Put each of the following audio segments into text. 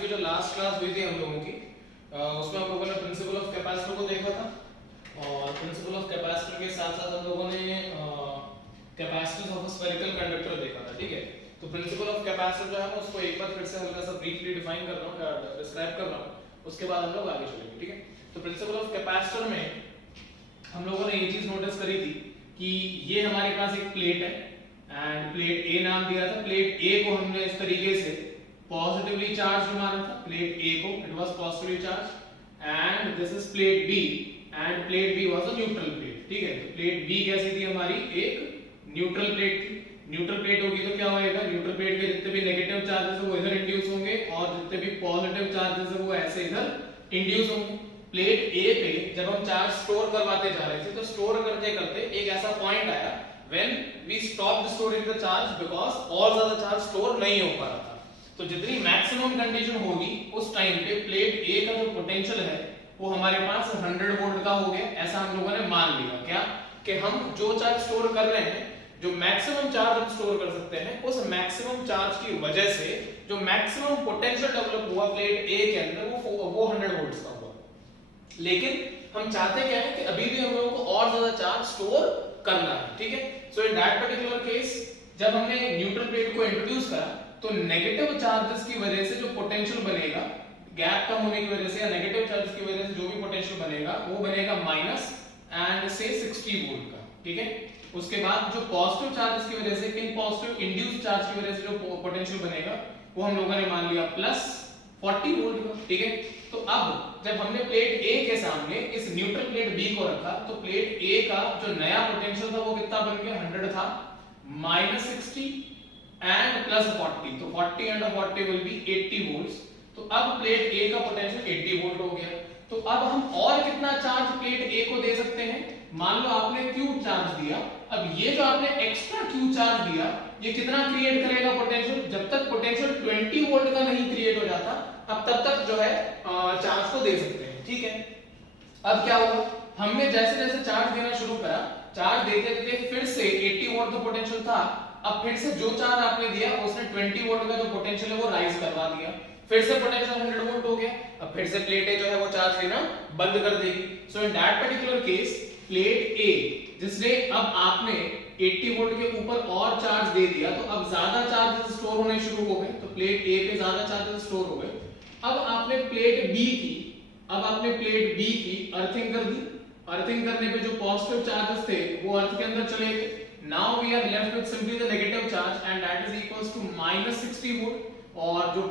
Capacitor की जो last class हुई थी हम लोगों की, उसमें हम लोगों ने प्रिंसिपल ऑफ कैपेसिटर को देखा था, और प्रिंसिपल ऑफ कैपेसिटर के साथ साथ हम लोगों ने capacitance of a spherical conductor देखा था। ठीक है, तो प्रिंसिपल ऑफ कैपेसिटर जो है मैं उसको एक बार फिर से हल्का सा ब्रीफली डिफाइन कर रहा हूँ, डिस्क्राइब कर रहा हूँ, उसके बाद हम लोग आगे चलेंगे। ठीक है, तो प्रिंसिपल ऑफ कैपेसिटर में हम लोगों ने ये चीज नोटिस करी थी कि ये हमारे पास एक प्लेट है एंड प्लेट ए नाम दिया था। प्लेट ए को हमने इस तरीके से पॉजिटिवली चार्ज माना था, प्लेट ए को it was positively charge, and this is plate B and plate B was a neutral plate. ठीक है, तो प्लेट बी कैसी थी हमारी, एक न्यूट्रल प्लेट थी। न्यूट्रल प्लेट होगी तो क्या होएगा, न्यूट्रल प्लेट के जितने भी नेगेटिव चार्जेस है वो इधर इंड्यूस होंगे और जितने भी पॉजिटिव चार्जेस है वो ऐसे इधर इंड्यूस होंगे। प्लेट ए पे जब हम चार्ज स्टोर करवाते जा रहे थे तो स्टोर करते करते एक ऐसा पॉइंट आया when we stopped storing the charge because और ज्यादा चार्ज स्टोर नहीं हो पा रहा था। तो जितनी मैक्सिमम कंडीशन होगी उस टाइम पे प्लेट ए का जो पोटेंशियल है वो हमारे पास 100 वोल्ट का हो गया, ऐसा हम लोगों ने मान लिया। क्या कि हम जो चार्ज स्टोर कर रहे हैं, जो मैक्सिमम चार्ज हम स्टोर कर सकते हैं, उस मैक्सिमम चार्ज की वजह से जो मैक्सिमम पोटेंशियल डेवलप हुआ प्लेट ए के अंदर वो 100 वोल्ट्स का हुआ। लेकिन हम चाहते क्या है कि अभी भी हम लोगों को और ज्यादा चार्ज स्टोर करना है। ठीक है, सो इन दैट पर्टिकुलर केस जब हमने न्यूट्रल प्लेट को इंट्रोड्यूस करा तो नेगेटिव चार्जेस की वजह से जो पोटेंशियल बनेगा, गैप कम होने की वजह से या नेगेटिव चार्जेस की वजह से जो भी पोटेंशियल बनेगा वो बनेगा माइनस एंड से 60 वोल्ट का। ठीक है, उसके बाद जो पॉजिटिव चार्जेस की वजह से, इन पॉजिटिव इंड्यूस्ड चार्ज की वजह से जो पोटेंशियल बनेगा वो हम लोगों ने मान लिया प्लस 40 वोल्ट का। ठीक है, तो अब जब हमने प्लेट ए के सामने इस न्यूट्रल प्लेट बी को रखा तो प्लेट ए का जो नया पोटेंशियल था वो कितना बन गया, 100 था, माइनस 60 एंड प्लस 40, तो 40 एंड 40 विल बी 80 वोल्ट्स। तो अब प्लेट ए का पोटेंशियल 80 वोल्ट हो गया। तो अब हम और कितना चार्ज प्लेट ए को दे सकते हैं, मान लो आपने Q चार्ज दिया, अब ये जो आपने एक्स्ट्रा Q चार्ज दिया ये कितना क्रिएट करेगा पोटेंशियल, जब तक पोटेंशियल 20 वोल्ट का नहीं क्रिएट हो जाता अब तब तक जो है चार्ज को दे सकते हैं। ठीक है, अब क्या होगा, हमने जैसे जैसे चार्ज देना शुरू करा, चार्ज देते देते फिर से 80 वोल्ट का पोटेंशियल था, अब फिर से जो चार्ज आपने दिया उसने 20 वोल्ट का जो पोटेंशियल है वो राइज करवा दिया, फिर से पोटेंशियल 100 वोल्ट हो गया। अब फिर से प्लेट ए जो है वो चार्ज लेना बंद कर देगी। So in that particular case plate A जिसने अब आपने 80 वोल्ट के ऊपर और चार्ज दे दिया तो अब ज्यादा चार्जेस स्टोर होने शुरू हो गए, तो प्लेट ए पे ज्यादा चार्जेस स्टोर हो गए। अब आपने प्लेट बी की अर्थिंग कर दी, अर्थिंग करने पे जो पॉजिटिव चार्जेस थे वो अर्थ के अंदर चले गए। Now we are left with simply the negative charge and that is equals to minus 60 volt, और जो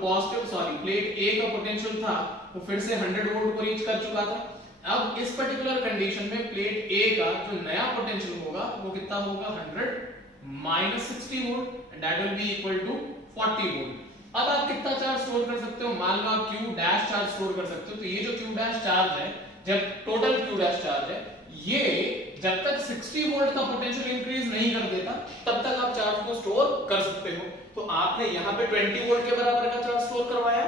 प्लेट ए का पोटेंशियल था वो फिर से 100 वोल्ट को रीच कर चुका था। अब इस पर्टिकुलर कंडीशन में प्लेट ए का जो नया पोटेंशियल होगा वो कितना होगा, 100 minus 60 volt and that will be equal to 40 volt. अब आप कितना चार्ज स्टोर कर सकते हो, मान लो आप Q डैश चार्ज स्टोर कर सकते हो, तो ये जो Q डैश चार्ज है, जब टोटल Q डैश चार्ज है, ये जब तक 60 वोल्ट का पोटेंशियल इंक्रीज नहीं कर देता तब तक आप चार्ज को स्टोर कर सकते हो। तो आपने यहाँ पे 20 वोल्ट के बराबर का चार्ज स्टोर करवाया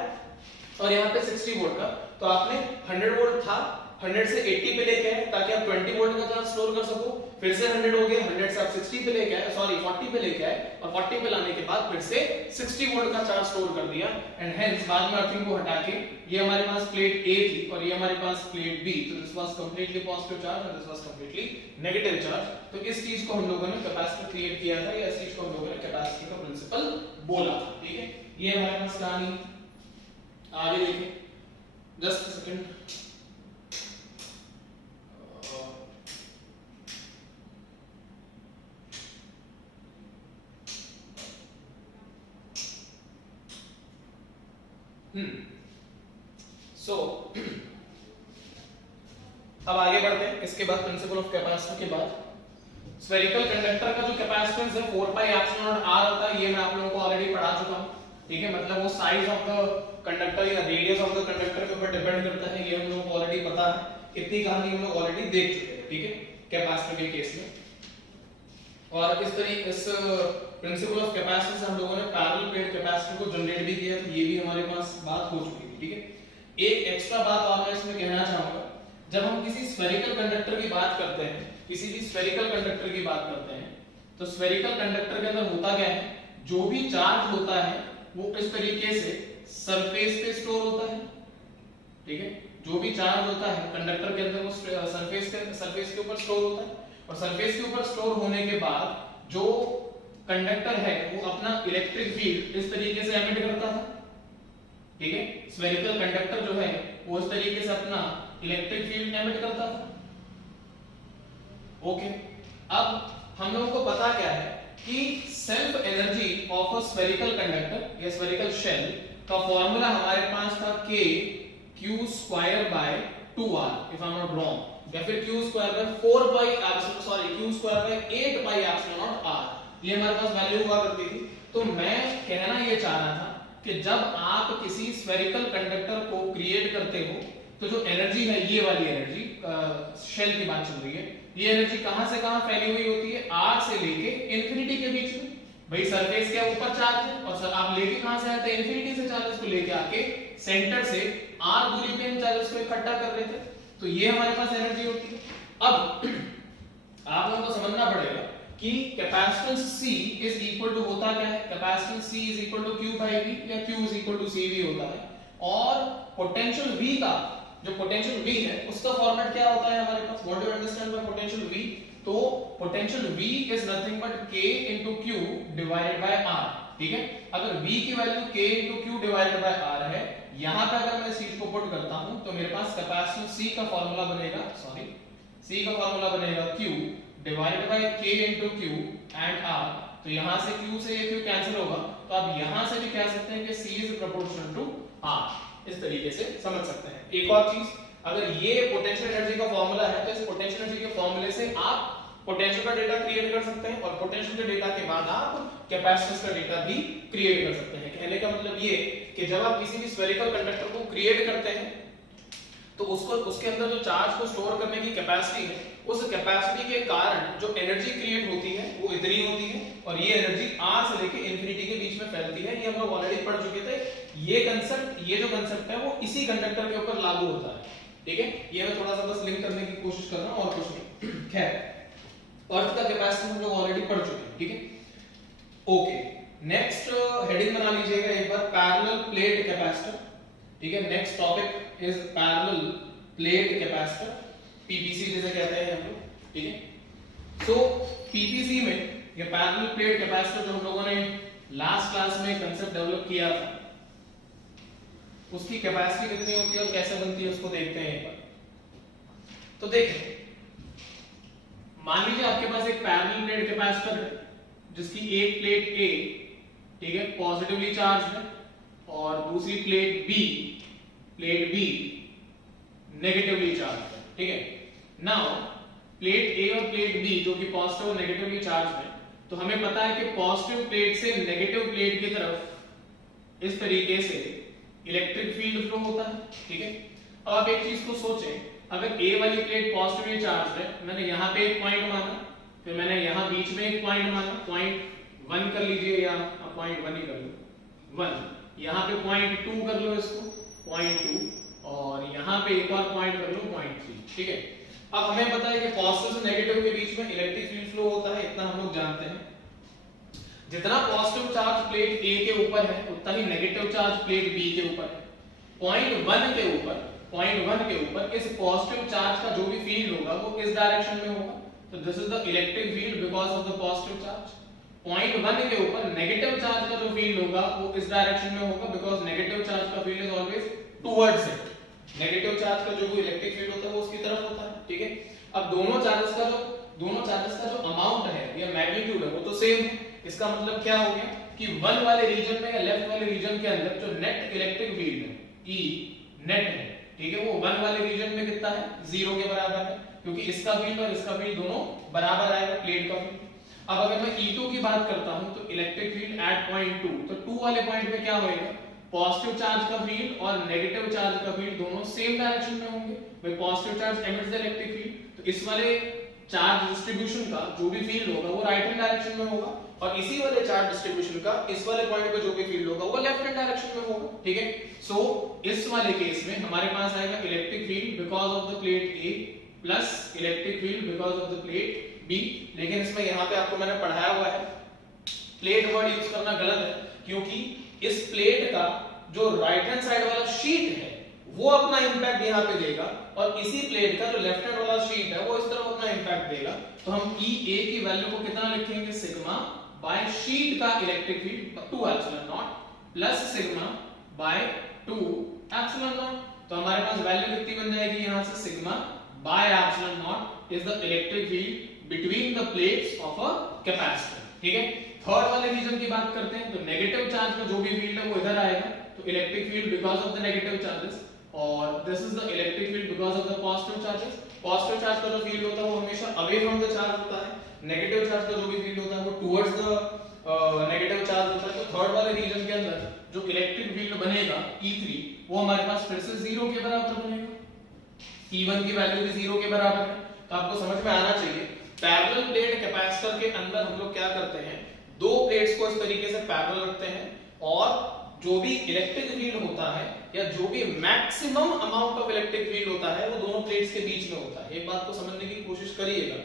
और यहाँ पे 60 वोल्ट का, तो आपने 100 वोल्ट था 100 से 80 पे लेके आए ताकि आप 20 वोल्ट का चार्ज स्टोर कर सको, फिर से 100 हो गया, 100 से आप 60 पे लेके आए, सॉरी 40 पे लेके आए, और 40 पे लाने के बाद फिर से 60 वोल्ट का चार्ज स्टोर कर दिया एंड हेंस बाद में अर्थिंग को हटा के ये हमारे पास प्लेट ए थी और ये हमारे पास प्लेट बी, तो this was completely positive charge and this was completely negative charge. तो इस चीज को हम लोगों ने कैपेसिटर क्रिएट किया था, या इस चीज को हम लोगों ने कैपेसिटर का प्रिंसिपल बोला था। ठीक है, ये हमारे पास कहानी, आगे देखिए, जस्ट अ सेकंड। सो अब आगे बढ़ते हैं। इसके बाद प्रिंसिपल ऑफ कैपेसिटर के बाद स्फेरिकल कंडक्टर का जो कैपेसिटेंस है 4 पाई एप्सिलॉन नॉट r होता है, ये मैं आप लोगों को ऑलरेडी पढ़ा चुका हूं। ठीक है, मतलब वो साइज ऑफ द कंडक्टर या रेडियस ऑफ द कंडक्टर के ऊपर डिपेंड करता है, ये हम लोगों को ऑलरेडी पता है, इतनी कहानी हम लोग ऑलरेडी देख चुके हैं। ठीक है, कैपेसिटर के केस में, और इस प्रिंसिपल ऑफ कैपेसिटर से हम लोगों ने पैरेलल प्लेट कैपेसिटर को जनरेट भी किया, तो ये भी हमारे पास बात हो चुकी है। ठीक है, एक एक्स्ट्रा बात और मैं इसमें कहना चाहूंगा, जब हम किसी स्फेरिकल कंडक्टर की बात करते हैं, किसी भी स्फेरिकल कंडक्टर की बात करते हैं, तो स्फेरिकल कंडक्टर के अंदर होता क्या है, जो भी चार्ज होता है वो इस तरीके से सरफेस पे स्टोर होता है, ठीक है। जो भी चार्ज होता है कंडक्टर के अंदर वो सरफेस के ऊपर स्टोर होता है, और सरफेस के ऊपर स्टोर होने के बाद जो कंडक्टर है वो अपना इलेक्ट्रिक फील्ड इस तरीके से एमिट करता था, ठीक है। स्फेरिकल कंडक्टर जो है वो इस तरीके से अपना इलेक्ट्रिक फील्ड एमिट करता था, ओके। अब हम लोगों को पता क्या है कि self energy of a spherical conductor या स्फेरिकल शेल का फॉर्मूला हमारे पास था k q square bye 2r if I am not wrong, या फिर q square bye 4 by epsilon, sorry q square bye 8 bye epsilon not r, ये हमारे पास value हुआ करती थी। तो मैं कहना ये चाह रहा था कि जब आप किसी स्फेरिकल कंडक्टर को क्रिएट करते हो तो जो एनर्जी है, ये वाली एनर्जी शेल की बात चल रही है, ये एनर्जी कहां से कहां फैली हुई होती है, r से लेके इंफिनिटी के बीच में। भाई सरफेस के ऊपर चार्ज है और सर आप लेके कहां से आते हैं, इंफिनिटी से चार्जेस को लेके आके सेंटर से r दूरी पे इन चार्जेस को इकट्ठा कर लेते हैं, तो ये हमारे पास एनर्जी होती है। अब आप लोगों को समझना पड़ेगा कि capacitance C is equal to होता क्या है, capacitance C is equal to Q by V या Q is equal to CV होता है, और पोटेंशियल V का जो पोटेंशियल V है उसका फॉर्मेट क्या होता है हमारे पास, what do you understand by potential V, तो potential V is nothing but K into Q divided by R, ठीक है। अगर V की वैल्यू K into Q divided by R है, यहां पे अगर मैं इस चीज को पुट करता हूं तो मेरे पास कैपेसिटेंस C का फार्मूला बनेगा, सॉरी C का फार्मूला बनेगा Q divided bye K into Q and R, तो यहां से Q से ये Q कैंसिल होगा, तो आप यहां से भी कह सकते हैं कि C is proportional to R, इस तरीके से समझ सकते हैं। एक और चीज, अगर ये पोटेंशियल एनर्जी का फार्मूला है तो इस पोटेंशियल एनर्जी के फार्मूले से आप पोटेंशियल का डेटा क्रिएट कर सकते हैं, और पोटेंशियल के डेटा के बाद आप कैपेसिटेंस का डेटा भी क्रिएट कर सकते हैं। कहने का मतलब ये कि जब आप किसी भी स्फेरिकल कंडक्टर को क्रिएट करते हैं तो उसको उसके अंदर जो चार्ज को स्टोर करने की कैपेसिटी है, उस कैपेसिटी के कारण जो एनर्जी क्रिएट होती है वो इतनी होती है, और ये एनर्जी r से लेके इंफिनिटी के बीच में फैलती है। ये हम लोग ऑलरेडी पढ़ चुके थे। ये जो कंसेप्ट है वो इसी कंडक्टर के ऊपर लागू होता है, ठीक है। ये मैं थोड़ा सा बस लिंक करने की कोशिश कर रहा हूं और कुछ नहीं। खैर, अर्थ का कैपेसिटेंस हम लोग ऑलरेडी पढ़ चुके हैं, ठीक है। ओके, नेक्स्ट हेडिंग बना लीजिएगा एक बार, पैरेलल प्लेट कैपेसिटर, ठीक है। Next topic is parallel plate capacitor, PPC जिसे कहते हैं हम लोग, ठीक है। सो पीपीसी में ये पैरेलल प्लेट कैपेसिटर जो हम लोगों ने लास्ट क्लास में कंसेप्ट डेवलप किया था, उसकी कैपेसिटी कितनी होती है और कैसे बनती है उसको देखते हैं एक बार। तो देखें, मान लीजिए आपके पास एक पैरेलल प्लेट कैपेसिटर है जिसकी एक प्लेट A, ठीक है, पॉजिटिवली चार्ज है, और दूसरी प्लेट B नेगेटिवली चार्ज है, ठीक है। नाउ प्लेट A और प्लेट B जो कि पॉजिटिव और नेगेटिवली चार्ज है, तो हमें पता है कि पॉजिटिव प्लेट से नेगेटिव प्लेट की तरफ इस तरीके से इलेक्ट्रिक फील्ड फ्लो होता है, ठीक है। अब आप एक चीज को सोचें, अगर A वाली प्लेट पॉजिटिवली चार्ज है, मैंने यहाँ पे एक पॉइंट माना, फिर मैंने यहाँ बीच में एक पॉइंट माना, पॉइंट 1 कर लीजिए, या पॉइंट 1 ही कर लो 1, यहाँ पे पॉइंट 2 कर लो इसको, पॉइंट 2, और यहाँ पे एक और पॉइंट कर लो पॉइंट 3, ठीक है। अब हमें पता है कि पॉजिटिव से नेगेटिव के बीच में इलेक्ट्रिक फील्ड फ्लो होता है, इतना हम लोग जानते हैं। जितना पॉजिटिव चार्ज प्लेट A के ऊपर है उतना ही नेगेटिव चार्ज प्लेट B के ऊपर है। पॉइंट 1 के ऊपर इस पॉजिटिव चार्ज का जो भी फील्ड होगा वो किस डायरेक्शन में होगा, तो this is the electric field because of the positive charge. Point 1 के ऊपर नेगेटिव चार्ज का जो फील्ड होगा वो इस डायरेक्शन में होगा, बिकॉज़ नेगेटिव चार्ज का field is always towards it. Negative charge का जो भी इलेक्ट्रिक फील्ड होता है वो उसकी तरफ होता है, ठीक है। अब दोनों चार्जेस का जो अमाउंट है या मैग्नीट्यूड है वो तो सेम है। इसका मतलब क्या हो गया कि 1 वाले रीजन में या लेफ्ट वाले रीजन के अंदर जो नेट इलेक्ट्रिक फील्ड है E नेट है, ठीक है, वो 1 वाले रीजन में कितना है, 0 के बराबर है, क्योंकि इसका फील्ड और इसका फील्ड दोनों बराबर आएगा प्लेट का फील्ड। अब अगर मैं E2 की बात करता हूं तो इलेक्ट्रिक फील्ड एट पॉइंट 2, तो 2 वाले पॉइंट पे क्या होएगा, पॉजिटिव चार्ज का फील्ड और नेगेटिव चार्ज का फील्ड दोनों सेम डायरेक्शन में होंगे। भाई positive charge emits the electric field, तो इस वाले चार्ज डिस्ट्रीब्यूशन का जो भी फील्ड होगा वो राइट हैंड डायरेक्शन में होगा, और इसी वाले चार्ज डिस्ट्रीब्यूशन का इस वाले पॉइंट पे जो भी फील्ड होगा वो लेफ्ट हैंड डायरेक्शन में होगा, ठीक है। सो इस वाले केस में हमारे पास आएगा electric field because of the plate A plus electric field because of the plate B। लेकिन इसमें यहाँ पे आपको मैंने पढ़ाया हुआ है, प्लेट वर्ड यूज करना गलत है, क्योंकि इस प्लेट का जो राइट हैंड साइड वाला शीट है वो अपना इंपैक्ट यहाँ पे देगा और इसी प्लेट का जो लेफ्ट हैंड वाला शीट है वो इस तरफ अपना इंपैक्ट देगा। तो हम EA की वैल्यू को कितना लिखेंगे, सिग्मा बाय शीट का electric field 2 epsilon not plus sigma bye 2 epsilon not. तो हमारे पास वैल्यू कितनी बन जाएगी यहाँ से, sigma by epsilon not is the electric field between the plates of a capacitor. ठीक है, थर्ड वाले रीजन की बात करते हैं। तो नेगेटिव चार्ज का जो भी फील्ड है वो इधर आएगा, तो electric field because of the negative charges, और this is the electric field because of the positive charges. Positive charge का जो फील्ड होता है वो हमेशा अवे फ्रॉम द चार्ज होता है, नेगेटिव चार्ज का जो भी फील्ड होता है वो टुवर्ड्स द नेगेटिव चार्ज होता है। तो थर्ड वाले रीजन के अंदर जो इलेक्ट्रिक फील्ड बनेगा E3 वो हमारे पास फिर से 0 के बराबर बनेगा, E1 की वैल्यू भी 0 के बराबर है। तो आपको समझ में आना चाहिए पैरेलल प्लेट कैपेसिटर के अंदर हम लोग क्या करते हैं, दो प्लेट्स को इस तरीके से पैरेलल रखते हैं और जो भी इलेक्ट्रिक फील्ड होता है या जो भी maximum amount of electric field होता है वो दोनों प्लेट्स के बीच में होता है। एक बात को समझने की कोशिश करिएगा,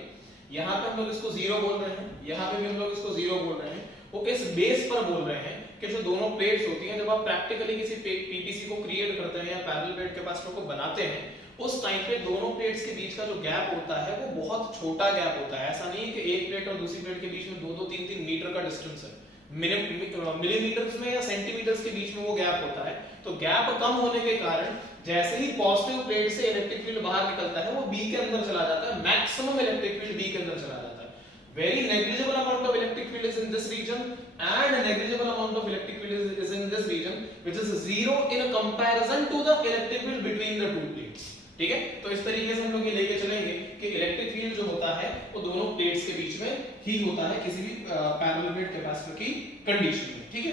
यहाँ पे हम लोग इसको 0 बोल रहे हैं, यहाँ पे भी हम लोग इसको 0 बोल रहे हैं। वो किस बेस पर बोल रहे हैं कि जो दोनों प्लेट्स होती हैं, जब आप प्रैक्टिकली किसी पीपीसी को क्रिएट करते हैं या पैरेलल प्लेट कैपेसिटर को बनाते हैं, उस टाइम पे दोनों प्लेट्स के बीच का जो गैप होता है वो बहुत छोटा गैप होता है। ऐसा नहीं है कि एक प्लेट और दूसरी प्लेट के बीच में 2-3 मीटर का डिस्टेंस है, मिलीमीटर्स में या सेंटीमीटर्स के बीच में वो गैप होता है। तो गैप कम होने के कारण जैसे ही पॉजिटिव प्लेट से इलेक्ट्रिक फील्ड बाहर निकलता है वो बी के अंदर चला जाता है, मैक्सिमम इलेक्ट्रिक फील्ड बी के अंदर चला जाता है। Very negligible amount of electric field is in this region and negligible amount of electric field is in this region which is 0 in comparison to the electric field between the two plates. ठीक है, तो इस तरीके से हम लोग ये लेके चलेंगे कि इलेक्ट्रिक फील्ड जो होता है वो दोनों प्लेट्स के बीच में ही होता है किसी भी पैरेलल प्लेट कैपेसिटर की कंडीशन में। ठीक है,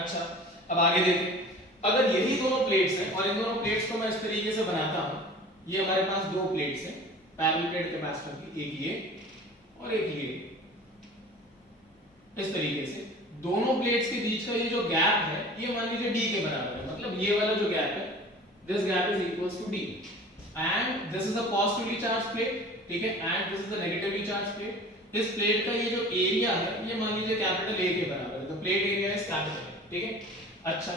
अच्छा अब आगे देखें, अगर यही दोनों प्लेट्स हैं और इन दोनों प्लेट्स को मैं इस तरीके से बनाता हूं, ये हमारे पास दो प्लेट्स हैं पैरेलल प्लेट कैपेसिटर की, एक ये और एक ये, इस तरीके से दोनों प्लेट्स के बीच का ये जो गैप है ये मान लीजिए d के बराबर है, मतलब ये वाला जो गैप है this gap is equals to d and this is a positively charged plate, ठीक है, and this is the negatively charged plate। इस प्लेट का ये जो एरिया है ये मान लीजिए कैपिटल A के बराबर है, तो प्लेट एरिया इज कैपिटल, ठीक है। अच्छा,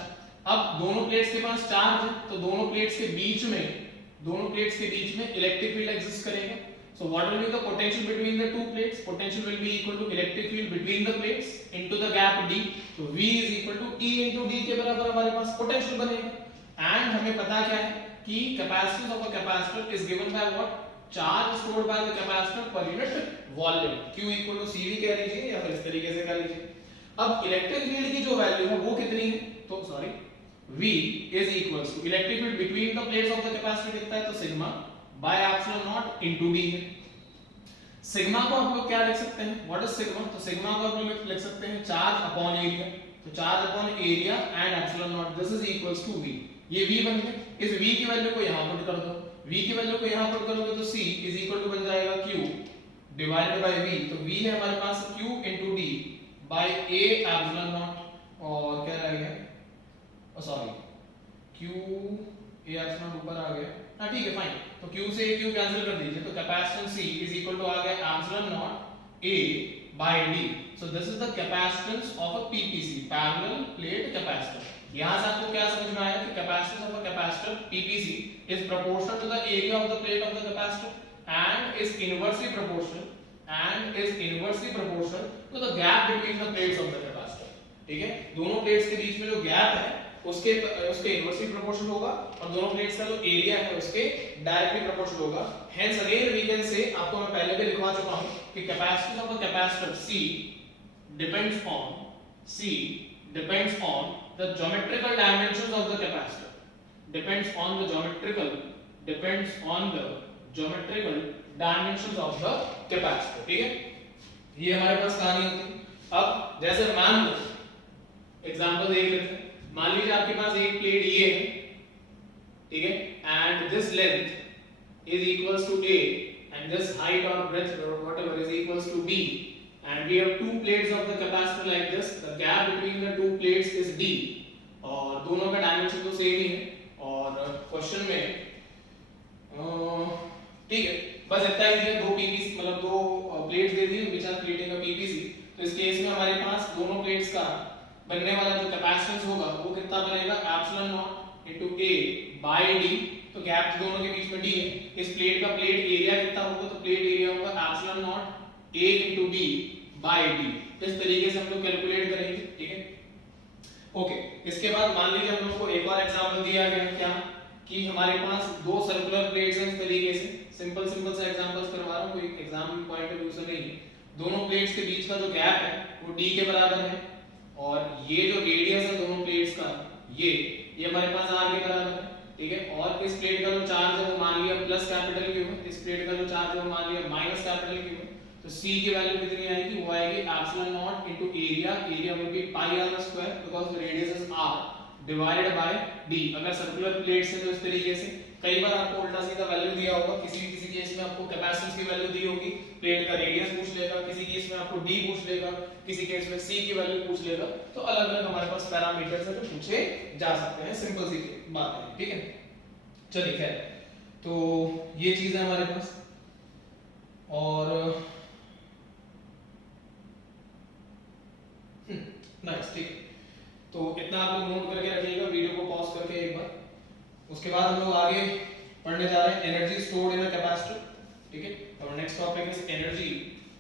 अब दोनों प्लेट्स के पास चार्ज है, तो दोनों प्लेट्स के बीच में इलेक्ट्रिक फील्ड एग्जिस्ट करेगा। So what will be the potential between the two plates? Potential will be equal to electric field between the plates into the gap d। तो V is equal to E into d के बराबर हमारे पास potential बनेगा। And हमें पता क्या है कि capacitance of a capacitor is given by what, charge stored by the capacitor per unit volume, Q equal to CV कह लीजिए या फिर इस तरीके से कह लीजिए। अब इलेक्ट्रिक फील्ड की जो वैल्यू है वो कितनी है, तो sorry V is equals to electric field between the plates of the capacitor कितना है, तो sigma by epsilon naught into d है। सिग्मा को हम लोग क्या लिख सकते हैं, व्हाट इज सिग्मा, तो सिग्मा को हम लोग लिख सकते हैं चार्ज अपॉन एरिया, तो charge upon area and epsilon naught, this is equals to V। ये V बन गया, इस V की वैल्यू को यहां पुट कर दो, V की वैल्यू को यहां पुट करोगे तो C इज इक्वल टू बन जाएगा Q डिवाइडेड बाय V। तो V है हमारे पास Q into D by A epsilon naught, और क्या रह गया, सॉरी Q A एप्सिलॉन ऊपर आ गया, हां ठीक है फाइन, तो Q से Q कैंसिल कर दीजिए, तो capacitance C is equal to आ गया epsilon naught A by D। So this is the capacitance of a PPC, parallel plate capacitor. यहां से आपको क्या समझ में आया कि capacitance of a capacitor PPC is proportional to the area of the plate of the capacitor and is inversely proportional to the gap between the plates of the capacitor. ठीक है, दोनों प्लेट्स के बीच में जो गैप है उसके inversely proportional होगा और दोनों प्लेट्स का जो एरिया है उसके डायरेक्टली प्रोपोर्शनल होगा। Hence again we can say, आपको मैं पहले भी लिखवा चुका हूं कि capacitance of a capacitor C depends on the geometrical dimensions of the capacitor, depends on the geometrical dimensions of the capacitor। ठीक है, ये हमारे पास कहानी होती है। अब जैसे मान लो एग्जांपल देख लेते हैं, मान लीजिए आपके पास एक प्लेट ये है, ठीक है, and this length is equals to A and this height or breadth or whatever is equals to B, and we have two plates of the capacitor like this, the gap between the two plates is D, और दोनों का dimension तो same ही है। और question में ठीक है, बस इतना ही दिया, दो PPC मतलब दो प्लेट्स दे दी which are creating a PPC। तो इस केस में हमारे पास दोनों प्लेट्स का बनने वाला जो कैपेसिटेंस होगा वो कितना बनेगा epsilon naught into A by D. तो गैप दोनों के बीच में डी है। इस प्लेट का प्लेट एरिया कितना होगा, तो प्लेट एरिया होगा epsilon naught A into B by D. इस तरीके से हम लोग कैलकुलेट करेंगे, ठीक है। ओके, इसके बाद मान लीजिए हम लोग को एक और एग्जांपल दिया गया क्या कि हमारे पास दो सर्कुलर प्लेट्स हैं इस तरीके से। सिंपल से एग्जांपल्स करवा रहा हूं, कोई एग्जाम पॉइंट ऑफ व्यू से नहीं। दोनों प्लेट्स के बीच का जो गैप है वो d के बराबर है, और ये जो रेडियस है दोनों प्लेट्स का ये हमारे पास r के बराबर है, ठीक है। और इस प्लेट का जो चार्ज है वो मान लिया प्लस कैपिटल क्यू है, इस प्लेट का जो चार्ज है वो मान लिया माइनस कैपिटल क्यू है। तो c की वैल्यू कितनी आएगी, वो आएगी epsilon naught into area will be pi r square because the radius is r divided by d। अगर सर्कुलर प्लेट्स है तो इस तरीके से कई बार आपको उल्टा सीधा वैल्यू दिया होगा, किसी केस में आपको कैपेसिटेंस की वैल्यू दी होगी, प्लेट का रेडियस पूछ लेगा, किसी केस में आपको d पूछ लेगा, किसी केस में c की वैल्यू पूछ लेगा। तो अलग-अलग हमारे पास पैरामीटर्स है जो पूछे जा सकते हैं, सिंपल सी बात है, ठीक है। चलिए खैर, तो ये चीज है हमारे पास। और नाइस, ठीक है। तो इतना आप लोग नोट करके रखिएगा, वीडियो को पॉज करके एक बार। उसके बाद हम लोग आगे पढ़ने जा रहे हैं energy stored in a capacitor, ठीक है। और नेक्स्ट टॉपिक इज एनर्जी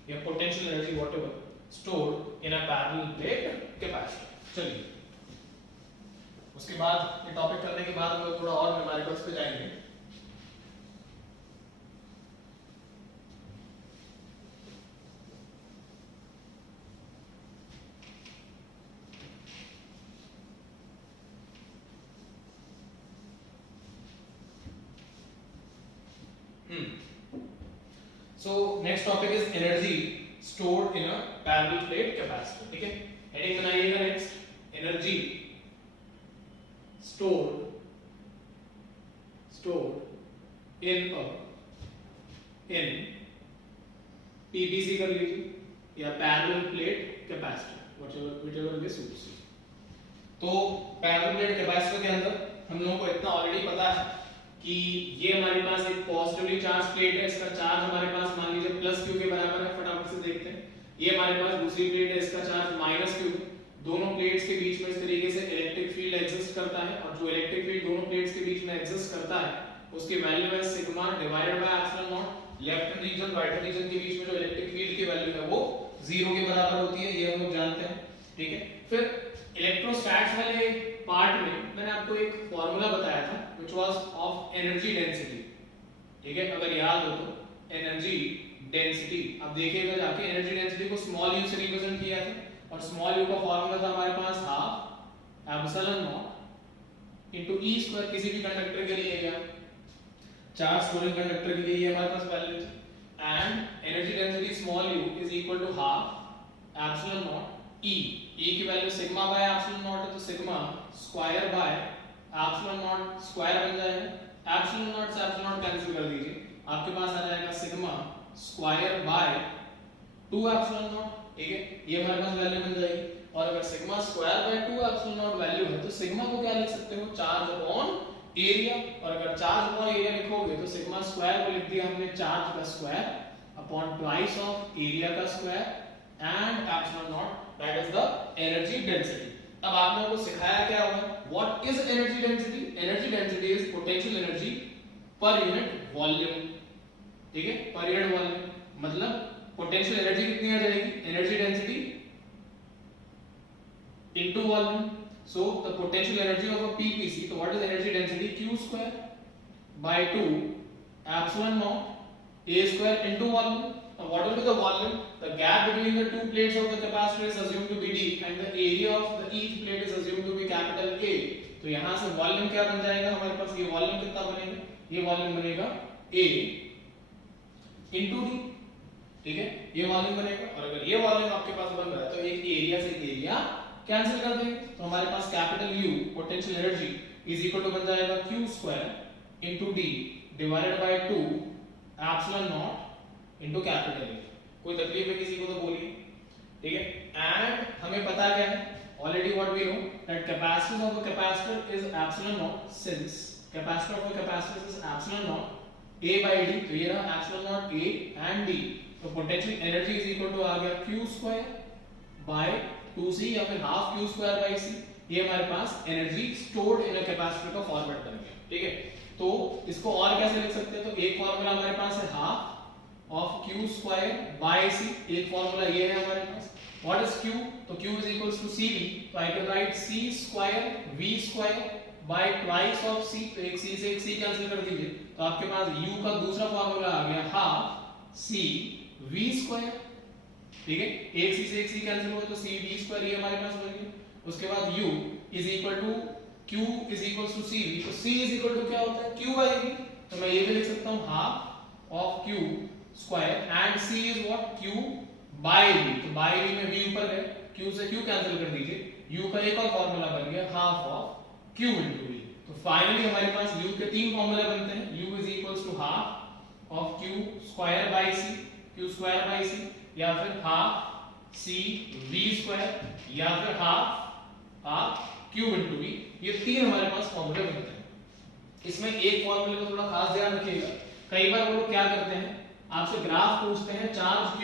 या potential energy whatever stored in a parallel plate capacitor. चलिए, उसके बाद ये टॉपिक करने के बाद हम लोग थोड़ा और न्यूमेरिकल्स पे जाएंगे। So next topic is energy stored in a parallel plate capacitor, ठीक है। हेडिंग बनाइएगा next, energy stored in PVC कर लीजिए या parallel plate capacitor, whichever way suits you। तो पैरेलल प्लेट कैपेसिटर के अंदर हम लोगों को इतना ऑलरेडी पता है कि ये हमारे पास एक पॉजिटिवली चार्ज प्लेट है, इसका चार्ज हमारे पास मान लीजिए प्लस क्यू के बराबर है। फटाफट से देखते हैं, ये हमारे पास दूसरी प्लेट है, इसका चार्ज माइनस क्यू है। दोनों प्लेट्स के बीच में इस तरीके से इलेक्ट्रिक फील्ड एग्जिस्ट करता है, और जो इलेक्ट्रिक फील्ड दोनों प्लेट्स के बीच में एग्जिस्ट करता है उसकी वैल्यू है sigma divided by epsilon naught. Left hand region right hand region के बीच में जो इलेक्ट्रिक फील्ड की वैल्यू है वो 0 के बराबर होती है, ये हम लोग जानते हैं, ठीक है। फिर इलेक्ट्रोस्टैट्स वाले पार्ट में मैंने आपको एक फार्मूला बताया था which was of energy density, ठीक है। अगर याद हो तो एनर्जी डेंसिटी, अब देखिएगा जाके एनर्जी डेंसिटी को स्मॉल यू से रिप्रेजेंट किया था, और स्मॉल यू का फार्मूला था हमारे पास half epsilon naught into E square. किसी भी कंडक्टर के लिए या चार्ज स्टोरिंग कंडक्टर के लिए ये हमारे पास वैल्यू थी, and energy density small u is equal to half epsilon naught E की value sigma by epsilon naught है, तो sigma square by epsilon naught square बन जाएगा। एप्सिलॉन नॉट से एप्सिलॉन नॉट कैंसिल कर दीजिए, आपके पास आ जाएगा sigma square by 2 epsilon naught, ठीक है। ये हमारे पास वैल्यू बन जाएगी। और अगर sigma square by 2 epsilon not value है तो सिग्मा को क्या लिख सकते हो, चार्ज अपॉन एरिया। और अगर चार्ज अपॉन एरिया लिखोगे तो सिग्मा स्क्वायर को लिख दिया हमने चार्ज का square upon twice of area का square and epsilon naught, that is the energy density. अब आप लोगों को सिखाया क्या हुआ, what is energy density? Energy density is potential energy per unit volume, ठीक है, पर यूनिट वॉल्यूम। मतलब पोटेंशियल एनर्जी कितनी आ जाएगी, energy density into volume. So the potential energy of a PPC, तो what is energy density, q square by 2 epsilon naught a square into volume. Now what will be the volume? The gap between the two plates of the capacitor is assumed to be d and the area of the each plate is assumed to be capital A। तो यहाँ से volume क्या बन जाएगा हमारे पास, ये volume कितना बनेगा, ये वॉल्यूम बनेगा A into d, ठीक है, ये वॉल्यूम बनेगा। और अगर ये वॉल्यूम आपके पास बन रहा है तो एक एरिया से एरिया कैंसिल कर देंगे, तो हमारे पास capital U potential energy is equal to बन जाएगा q square into d divided by 2 epsilon naught into capital A. कोई तकलीफ है किसी को तो बोलिए, ठीक है। एंड हमें पता क्या है, already what we know that capacitance of a capacitor is epsilon naught, since capacitor of a capacitor is epsilon naught a by d, तो ये रहा epsilon naught a and d। तो potential energy is equal to आ गया q square by 2c या फिर half q square by c। ये हमारे पास energy stored in a capacitor का फॉर्मेट बन गया, ठीक है। तो इसको और कैसे लिख सकते हैं, तो एक फॉर्मूला हमारे पास है half of q square by c, एक फॉर्मूला ये है हमारे पास। व्हाट इज q, तो q is equals to cv, तो I can write c square v square by twice of c, तो एक c से एक c कैंसिल कर दीजिए, तो आपके पास u का दूसरा फॉर्मूला आ गया हाफ c v स्क्वायर, ठीक है। एक c से एक c कैंसिल हुआ तो c v स्क्वायर ये हमारे पास बन गया। उसके बाद u is equal to q is equals to cv, तो c इज इक्वल टू क्या होता है q बाय v, तो मैं ये भी लिख सकता हूं half of q square and c is what q by v, तो बाय v में v ऊपर है, q से q कैंसिल कर दीजिए, u का एक और फार्मूला बन गया half of q into v। तो फाइनली हमारे पास u के तीन फार्मूले बनते हैं, u is equals to half of q square by c, q square by c, या फिर हाफ c v स्क्वायर, या फिर हाफ q इनटू v। ये तीन हमारे पास फॉर्मूले बनते हैं। इसमें एक फॉर्मूले को थोड़ा खास ध्यान रखिएगा, कई बार वो लोग क्या करते हैं, आपसे ग्राफ पूछते हैं चार्ज q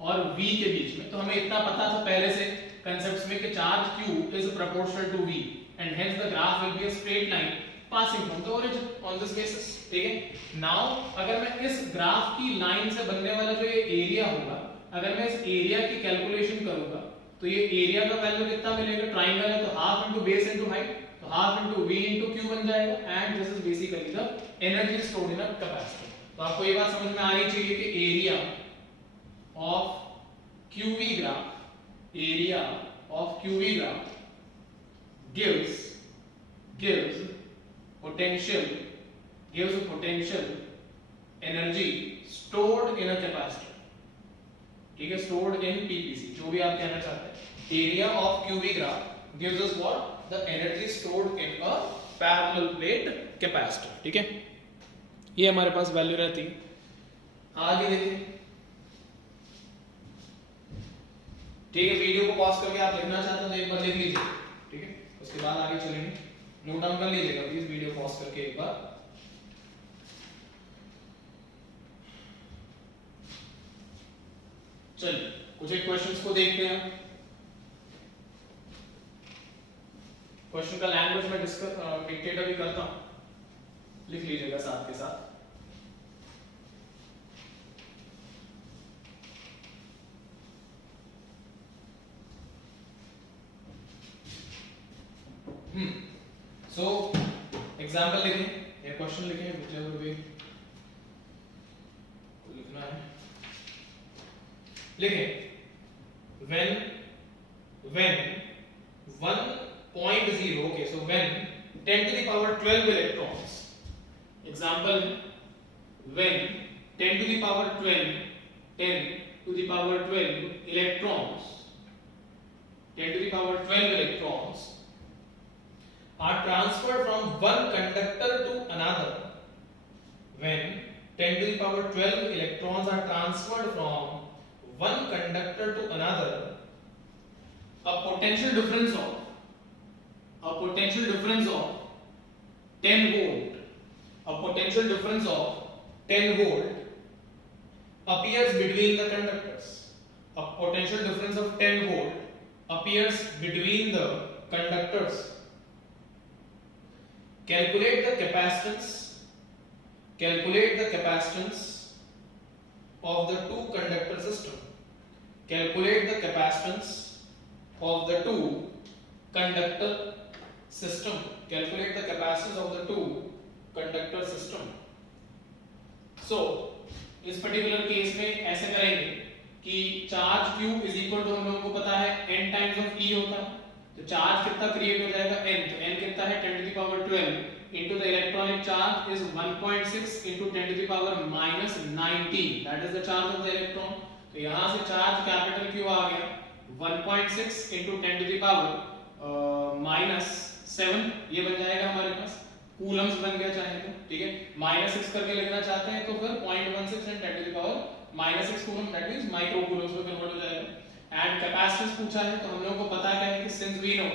और v के बीच में, तो हमें इतना पता था पहले से कांसेप्ट्स में कि charge q is proportional to v and hence the graph will be a straight line passing from the origin on this basis, ठीक है। नाउ अगर मैं इस ग्राफ की लाइन से बनने वाला जो ये एरिया होगा, अगर मैं इस एरिया की कैलकुलेशन करूंगा तो ये एरिया का वैल्यू कितना मिलेगा, ट्रायंगल है तो half into base into height, तो half into v into q बन जाएगा and this is basically the energy stored in a capacitor. तो आपको ये बात समझ में आनी चाहिए कि area of qv graph, area of qv graph gives potential energy stored in a capacitor, ठीक है, stored in PPC, जो भी आप कहना चाहते हैं। Area of qv graph gives us what, the energy stored in a parallel plate capacitor, ठीक है। ये हमारे पास वैल्यू रहती है। आगे देखिए, ठीक है, वीडियो को पॉज करके आप लिखना चाहते हैं तो एक बार लिख लीजिए, ठीक है, उसके बाद आगे चलेंगे। नोट डाउन कर लीजिएगा प्लीज, वीडियो पॉज करके एक बार। चलिए कुछ एक क्वेश्चंस को देखते हैं। क्वेश्चन का लैंग्वेज में डिक्टेट अभी करता हूं, लिख लीजिएगा साथ के साथ। सो एग्जाम्पल लिखें या क्वेश्चन लिखें, whichever way लिखना है लिखें। when 1.0, okay, so when 10 to the power 12 electrons, example when 10 to the power 12 electrons, 10 to the power 12 electrons are transferred from one conductor to another. When 10 to the power 12 electrons are transferred from one conductor to another, a potential difference of 10 volt, a potential difference of 10 volt appears between the conductors. A potential difference of 10 volt appears between the conductors. Calculate the capacitance of the two conductor system. Calculate the capacitance of the two conductor system. Calculate the capacitance of the two conductor system. So इस particular case में ऐसे करेंगे कि charge Q is equal to, हम लोगों को पता है n टाइम्स ऑफ E होता है, तो चार्ज कितना क्रिएट हो जाएगा n, तो n कितना है 10 to the power 12 into the electronic charge is 1.6 into 10 to the power minus 19, that is the charge of the electron। तो यहाँ से चार्ज कैपिटल Q आ गया 1.6 into 10 to the power minus 7, ये बन जाएगा हमारे पास, कूलम्स बन गया चाहे तो, ठीक है। -6 करके लिखना चाहते हैं तो फिर 0.16 and 10 to the power -6 coulomb, that means micro Coulomb's में कन्वर्ट हो जाएगा। एंड कैपेसिटेंस पूछा है तो हम लोगों को पता क्या है कि since we know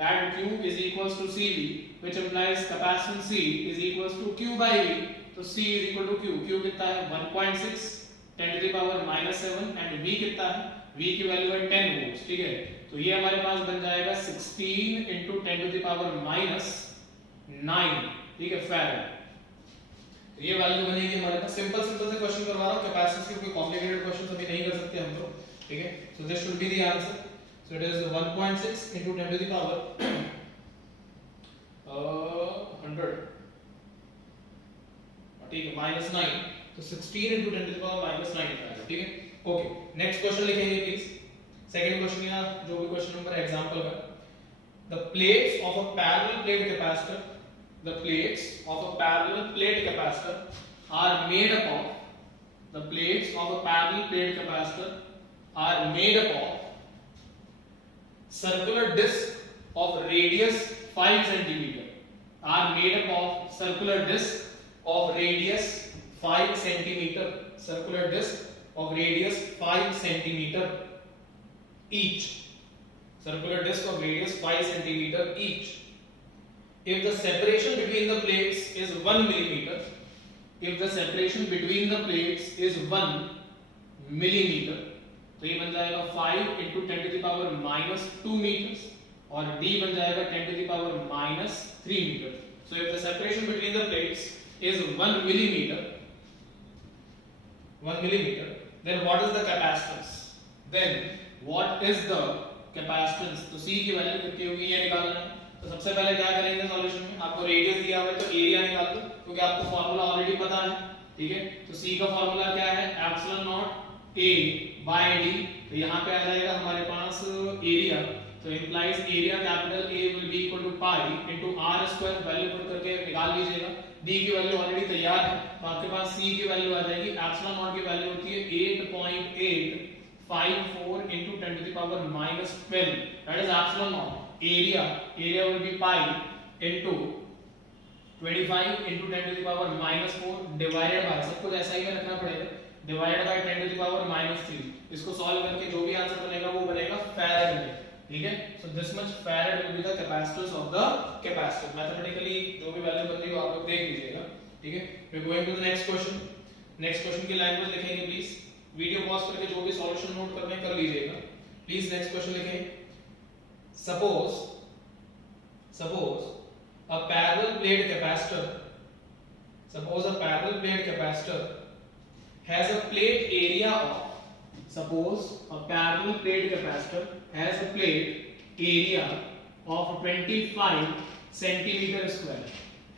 that Q is equals to CV, which implies capacitance C is equals to Q by V, तो C is equal to Q, Q कितना है 1.6 10 to the power -7 and V कितना है V की value है 10 volt, ठीक है। तो ये हमारे पास बन जाएगा 16 × 10⁻⁹, ठीक है, फैराड। तो ये वैल्यू बनेगी हमारे पास। सिंपल सिंपल से क्वेश्चन करवा रहा हूं, कैपेसिटेंस के कोई कॉम्प्लिकेटेड क्वेश्चंस अभी नहीं कर सकते हम लोग, ठीक है। So this should be the answer. So it is 1.6 × 10⁻100, ठीक है, -9, तो 16 × 10⁻⁹ फैराड, ठीक है। ओके, नेक्स्ट क्वेश्चन लिखेंगे प्लीज। सेकंड क्वेश्चन या जो भी क्वेश्चन नंबर एग्जांपल का, the plates of a parallel plate capacitor, the plates of a parallel plate capacitor are made up of, the plates of a parallel plate capacitor are made up of circular disc of radius 5 cm, are made up of circular disc of radius 5 cm, circular disc of radius 5 cm each, circular disc of radius 5 cm each. If the separation between the plates is 1 millimeter, if the separation between the plates is 1 millimeter, तो ये बन जाएगा 5 × 10⁻⁻2 meters और D बन जाएगा 10⁻⁻3 meter. So if the separation between the plates is 1 millimeter, then what is the capacitance? Then what is the capacitance? तो C की value कितनी होगी ये निकालना है। तो सबसे पहले क्या करेंगे सॉल्यूशन में, आपको रेडियस दिया हुआ है तो एरिया निकाल लो, क्योंकि आपको फार्मूला ऑलरेडी पता है, ठीक है। तो C का फार्मूला क्या है, एप्सिलॉन नॉट A/D। तो यहाँ पे आ जाएगा हमारे पास एरिया, तो implies area capital A will be equal to pi into r², value put करके निकाल लीजिएगा। D की वैल्यू ऑलरेडी तैयार है, तो आपके पास C की वैल्यू आ जाएगी, एप्सिलॉन नॉट की वैल्यू होती है 8.854 × 10⁻⁻12, that is epsilon not. area will be pi into 25 × 10⁻⁴ divided by, सब कुछ ऐसा ही में रखना पड़ेगा, डिवाइडेड बाय 10⁻�3। इसको सॉल्व करके जो भी आंसर बनेगा वो बनेगा फैराड में, ठीक है। So this much farad will be the capacitance of the capacitor. Mathematically जो भी वैल्यू बनती है वो आप लोग देख लीजिएगा, ठीक है। We are going to the next question. Next question की लैंग्वेज लिखेंगे प्लीज, वीडियो पॉज करके जो भी सॉल्यूशन नोट करने कर लीजिएगा प्लीज। नेक्स्ट क्वेश्चन लिखें, suppose a parallel plate capacitor has a plate area of, suppose a parallel plate capacitor has a plate area of 25 centimeter square,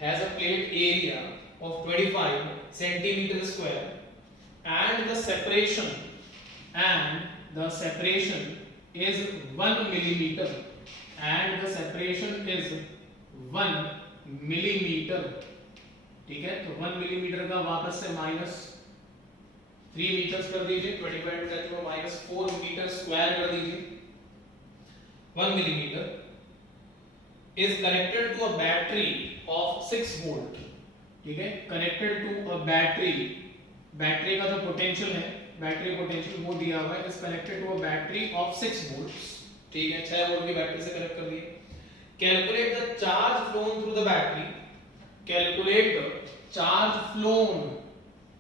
has a plate area of 25 centimeter square, and the separation is 1 millimeter, and the separation is 1 millimeter, ठीक है। तो 1 millimeter का वापस से -3 meters कर दीजिए, 25 × 10⁻⁴ meter square कर दीजिए। 1 millimeter is connected to a battery of 6 volt, ठीक है, connected to a battery, battery का जो पोटेंशियल है, बैटरी पोटेंशियल वो दिया हुआ है, is connected to a battery of 6 volts, ठीक है, 6 वोल्ट की बैटरी से कनेक्ट कर दिए। Calculate the charge flown through the battery, calculate the charge flown,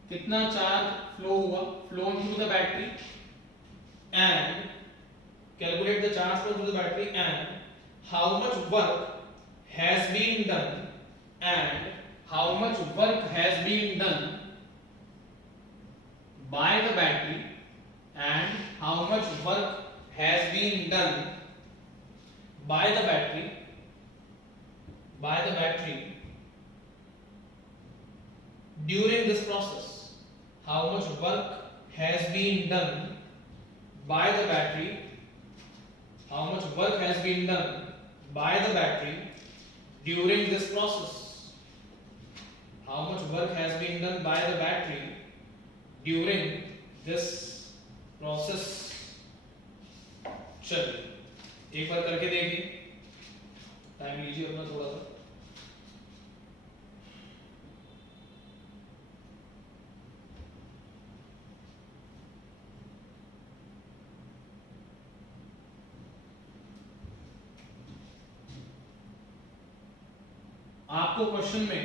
कितना चार्ज फ्लो हुआ, flown through the battery, and calculate the charge flow through the battery and how much work has been done, and how much work has been done by the battery, and how much work has been done by the battery during this process, how much work has been done by the battery, how much work has been done by the battery during this process, how much work has been done by the battery during this process। चलिए एक बार करके देखिए, time लीजिए अपना थोड़ा सा। आपको question में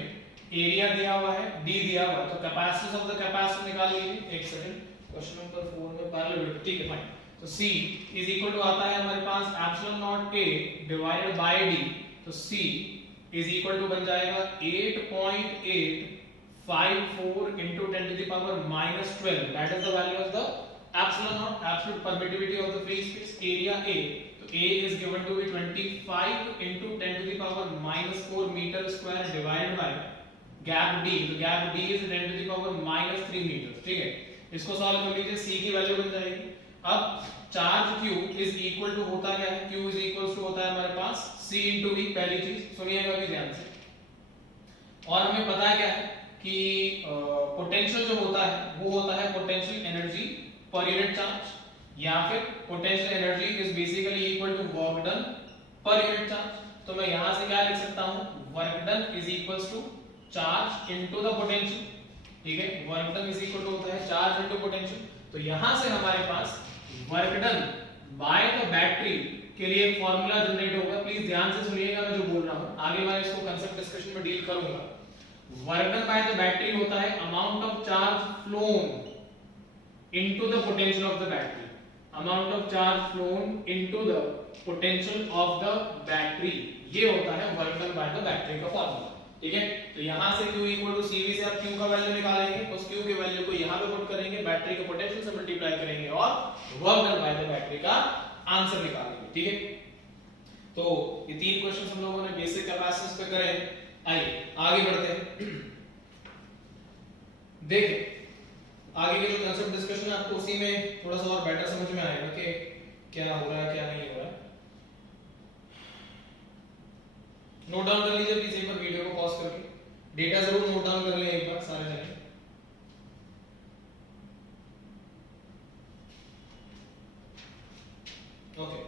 एरिया दिया हुआ है, डी दिया हुआ है, तो कैपेसिटेंस ऑफ द कैपेसिटर निकाल लीजिए। एक सेकंड, क्वेश्चन नंबर 4 में पैरेलल, ठीक है फाइन। तो C इज इक्वल टू आता है हमारे पास epsilon naught A divided by D, तो C इज इक्वल टू बन जाएगा 8.854 into 10 to the power minus 12, that is the value of the epsilon naught, absolute permittivity of the free space area A. So A is given to be 25 into 10 to the power minus 4 meter square divided by gap D. तो gap D is 10 to the power minus 3 meters, ठीक है। इसको solve कर लीजिए, C की value बन जाएगी। अब charge Q is equal to होता क्या है, Q इज इक्वल टू होता है हमारे पास C into V, पहली चीज सुनिएगा भी ध्यान से। और हमें पता है क्या है कि पोटेंशियल जो होता है वो होता है potential energy per unit charge, या फिर potential energy is basically equal to work done per unit charge. तो मैं यहां से क्या लिख सकता हूं, work done is equals to charge into the potential, ठीक है। Work done is equal to होता है चार्ज इनटू पोटेंशियल। तो यहां से हमारे पास work done by the battery के लिए एक फार्मूला जनरेट होगा। प्लीज ध्यान से सुनिएगा मैं जो बोल रहा हूं, आगे मैं इसको कांसेप्ट डिस्कशन में डील करूंगा। Work done by the battery होता है amount of charge phloem into the potential of the battery, amount of charge phloem into the potential of the battery, ये होता है work done by the battery का formula, ठीक है। तो यहां से Q इक्वल टू CV से आप Q का वैल्यू निकालेंगे, उस Q की वैल्यू को यहां पे पुट करेंगे, बैटरी के पोटेंशियल से मल्टीप्लाई करेंगे और work done by the battery का आंसर निकालेंगे, ठीक है। तो ये तीन क्वेश्चंस हम लोगों ने बेसिक कैपेसिटेंस पे करे। आइए आगे बढ़ते हैं, देखिए आगे के जो कांसेप्ट डिस्कशन है आपको उसी में थोड़ा सा और बेटर समझ में आएगा कि क्या हो रहा है क्या नहीं हो रहा है। नोट डाउन कर लीजिए प्लीज, एक बार वीडियो को पॉज करके डेटा जरूर नोट डाउन कर लें एक बार सारे जने। ओके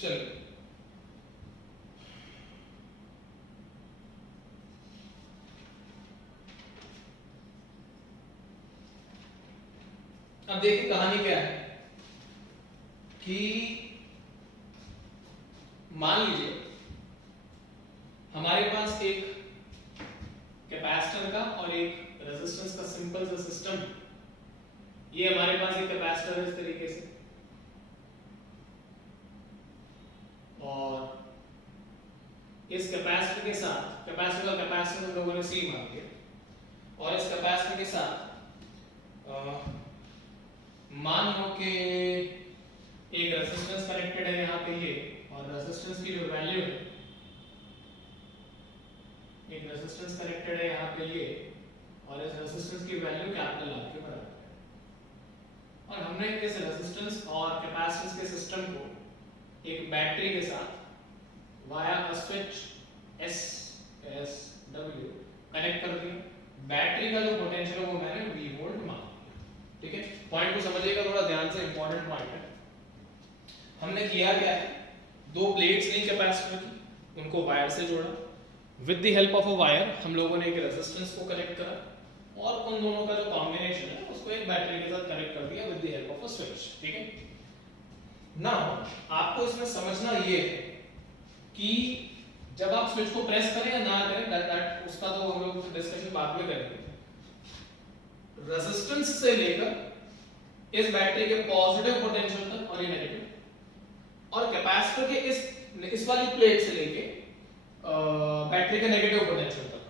चलिए अब देखिए कहानी क्या है कि मान लीजिए हमारे पास एक कैपेसिटर का और एक रेजिस्टेंस का सिंपल सा सिस्टम है। ये हमारे पास एक कैपेसिटर है इस तरीके से, और इस कैपेसिटर के साथ, कैपेसिटर का कैपेसिटेंस हम लोगों ने C मान लिया, और इस कैपेसिटर के साथ मान लो कि एक रेजिस्टेंस कनेक्टेड है यहाँ पे ये, और रेजिस्टेंस की जो वैल्यू है, एक रेजिस्टेंस कनेक्टेड है यहाँ पे ये, और इस रेजिस्टेंस की वैल्यू कैपिटल R के बराबर है। और हमने इस रेजिस्टेंस और कैपेसिटेंस के सिस्टम को एक बैटरी के साथ via a switch SSW connect कर दिया। बैटरी का जो पोटेंशियल है वो मैंने V वोल्ट मान लिया, ठीक है। पॉइंट को समझिएगा थोड़ा ध्यान से, इंपॉर्टेंट पॉइंट है। हमने किया क्या है, दो प्लेट्स ली कैपेसिटर की, उनको वायर से जोड़ा, with the help of a wire हम लोगों ने एक रेजिस्टेंस को कनेक्ट करा, और उन दोनों का जो कॉम्बिनेशन है उसको एक बैटरी के साथ कनेक्ट कर दिया with the help of a switch, ठीक है। नाउ आपको इसमें समझना ये है कि जब आप स्विच को प्रेस करें या ना करें, दैट उसका तो हम लोग डिस्कशन बाद में करेंगे। रेजिस्टेंस से लेकर इस बैटरी के पॉजिटिव पोटेंशियल तक और ये नेगेटिव, और कैपेसिटर के इस वाली प्लेट से लेके बैटरी के नेगेटिव पोटेंशियल तक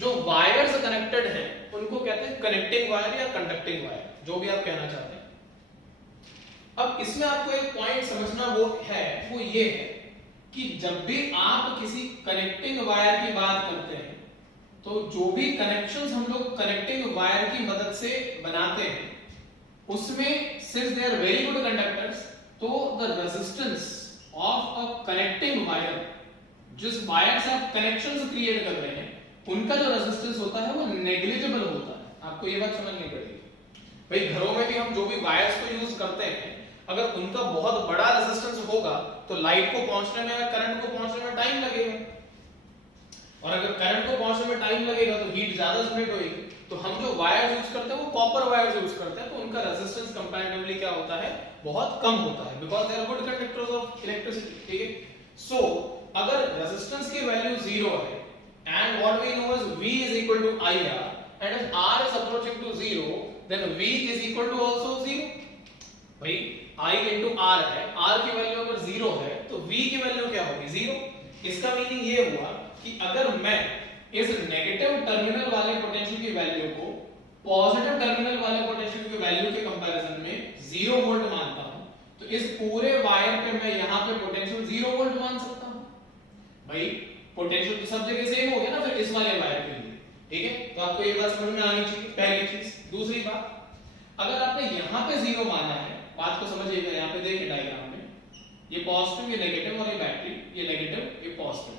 जो वायर से कनेक्टेड हैं उनको कहते हैं कनेक्टिंग वायर या कंडक्टिंग वायर, जो भी आप कहना चाहते हैं। अब इसमें आपको एक पॉइंट समझना वो ये है कि जब भी आप किसी कनेक्टिंग वायर की बात करते हैं तो जो भी कनेक्शंस हम लोग कनेक्टिंग वायर की मदद से बनाते हैं उसमें since they are very good conductors, तो the resistance of a connecting wire, जिस वायर से आप कनेक्शंस क्रिएट कर रहे हैं उनका जो रेजिस्टेंस होता है वो नेग्लिजिबल होता है। आपको ये बात समझनी पड़ेगी भाई, घरों में भी हम जो भी वायर्स को यूज करते हैं अगर उनका बहुत बड़ा रेजिस्टेंस होगा तो लाइट को पहुंचने में, करंट को पहुंचने में टाइम लगेगा। और अगर करंट को पहुंचने में टाइम लगेगा तो हीट ज्यादा स्प्लिट होगी। तो हम जो वायर्स यूज करते हैं वो कॉपर वायर्स यूज करते हैं, तो उनका रेजिस्टेंस कंपैरेटिवली क्या होता है, बहुत कम होता है, because they are good conductors of electricity. ठीक है, सो अगर रेजिस्टेंस की वैल्यू 0 है and what we know is V is equal to IR, and if R is approaching to 0 then V is equal to also 0। भाई I into R है, R की value अगर 0 है तो V की वैल्यू क्या होगी, 0। इसका मीनिंग ये हुआ कि अगर मैं इस नेगेटिव टर्मिनल वाले पोटेंशियल की वैल्यू को पॉजिटिव टर्मिनल वाले पोटेंशियल की वैल्यू के कंपैरिजन में 0 वोल्ट मानता हूं, तो इस पूरे वायर पे मैं यहां पे पोटेंशियल 0 वोल्ट मान सकता हूं। भाई पोटेंशियल तो सब जगह सेम हो गया ना फिर इस वाले वायर के लिए। ठीक है, तो आपको ये बात समझ में आनी चाहिए, पहली चीज। दूसरी बात, अगर आपने यहां पे 0 माना है, बात को समझिएगा, यहां पे देखिए डायग्राम में ये पॉजिटिव, ये नेगेटिव और ये बैटरी, ये नेगेटिव, ये पॉजिटिव।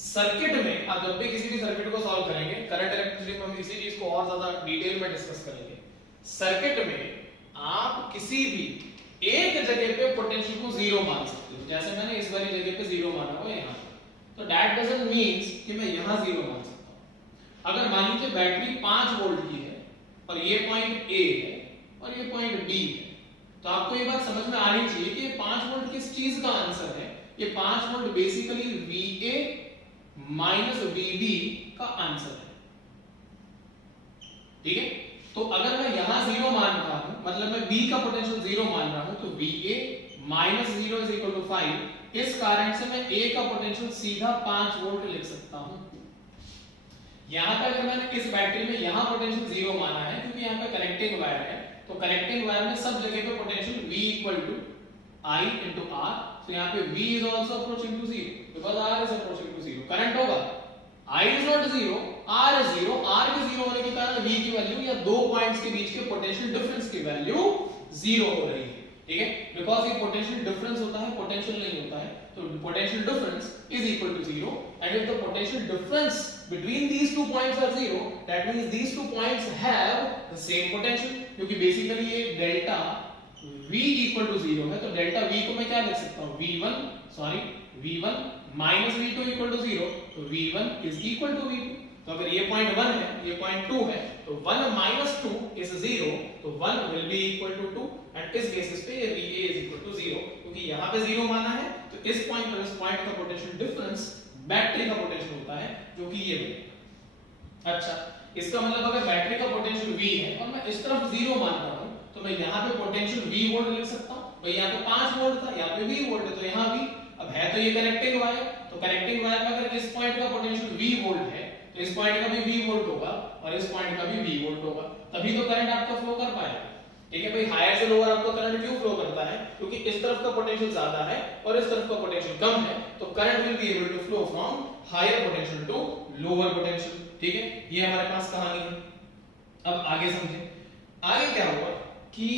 सर्किट में आप जब भी किसी भी सर्किट को सॉल्व करेंगे, करंट इलेक्ट्रिसिटी में हम इसी चीज को और ज्यादा डिटेल में डिस्कस करेंगे। सर्किट में आप किसी भी एक जगह पे पोटेंशियल को 0 मान सकते हो, जैसे मैंने इस वाली जगह पे 0 माना हुआ यहां, तो दैट डजंट मींस कि मैं यहां 0 मान सकता हूं। अगर मान लीजिए बैटरी 5 वोल्ट की है और ये पॉइंट A है और ये पॉइंट B है, तो आपको ये बात समझ में आनी चाहिए कि ये 5 वोल्ट किस चीज का आंसर है। ये 5 volt basically VA minus VB का आंसर है। ठीक है, तो अगर मैं यहां 0 मान रहा हूं, मतलब मैं B का पोटेंशियल 0 मान रहा हूं, तो VA minus 0 is equal to 5। इस कारण से मैं A का पोटेंशियल सीधा 5 वोल्ट लिख सकता हूं। यहां पे अगर मैंने इस बैटरी में यहां पोटेंशियल 0 माना है, क्योंकि यहां पे कनेक्टिंग वायर है, तो कनेक्टिंग वायर में सब जगह पे potential V equal to I into R, तो यहां पे V is also approaching to 0 because R is approaching to 0। Current होगा I is not 0, R is 0। R के 0 होने के कारण V की वैल्यू या दो पॉइंट्स के बीच के पोटेंशियल डिफरेंस की वैल्यू 0 हो रही है। ठीक है, बिकॉज़ ये पोटेंशियल डिफरेंस होता है, पोटेंशियल नहीं होता है, तो potential difference is equal to 0, and if the potential difference between these two points are 0, that means these two points have the same potential, क्योंकि बेसिकली ये डेल्टा V इक्वल टू 0 है, तो डेल्टा V को मैं क्या लिख सकता हूं, V1 minus V2 equal to 0, तो V1 is equal to V2। तो अगर ये पॉइंट 1 है, ये पॉइंट 2 है, तो 1 माइनस 2 इज 0, तो 1 विल बी इक्वल टू 2, एंड इस बेसिस पे ये VA इज इक्वल टू 0, क्योंकि यहां पे 0 माना है, तो इस पॉइंट और इस पॉइंट का पोटेंशियल डिफरेंस बैटरी का पोटेंशियल होता है, जो कि ये बनेगा। अच्छा, इसका मतलब अगर बैटरी का पोटेंशियल V है और मैं इस तरफ 0 मान रहा हूं, तो मैं यहां पे पोटेंशियल V वोल्ट लिख सकता हूं। भाई यहां पे 5 वोल्ट था, यहां पे V वोल्ट है, तो यहां V, अब है तो ये कनेक्टिंग वायर, तो कनेक्टिंग वायर में अगर इस पॉइंट का पोटेंशियल V वोल्ट है, तो इस पॉइंट का भी V वोल्ट होगा और इस पॉइंट का भी V वोल्ट होगा, तभी तो करंट आपका फ्लो कर पाएगा। ठीक है भाई, हायर से लोअर आपका करंट क्यों फ्लो करता है, क्योंकि इस तरफ का पोटेंशियल ज्यादा है और इस तरफ का पोटेंशियल कम है, तो current will be able to flow from higher potential to lower potential. ठीक है, ये हमारे पास कहानी है। अब आगे समझें, आगे क्या हुआ कि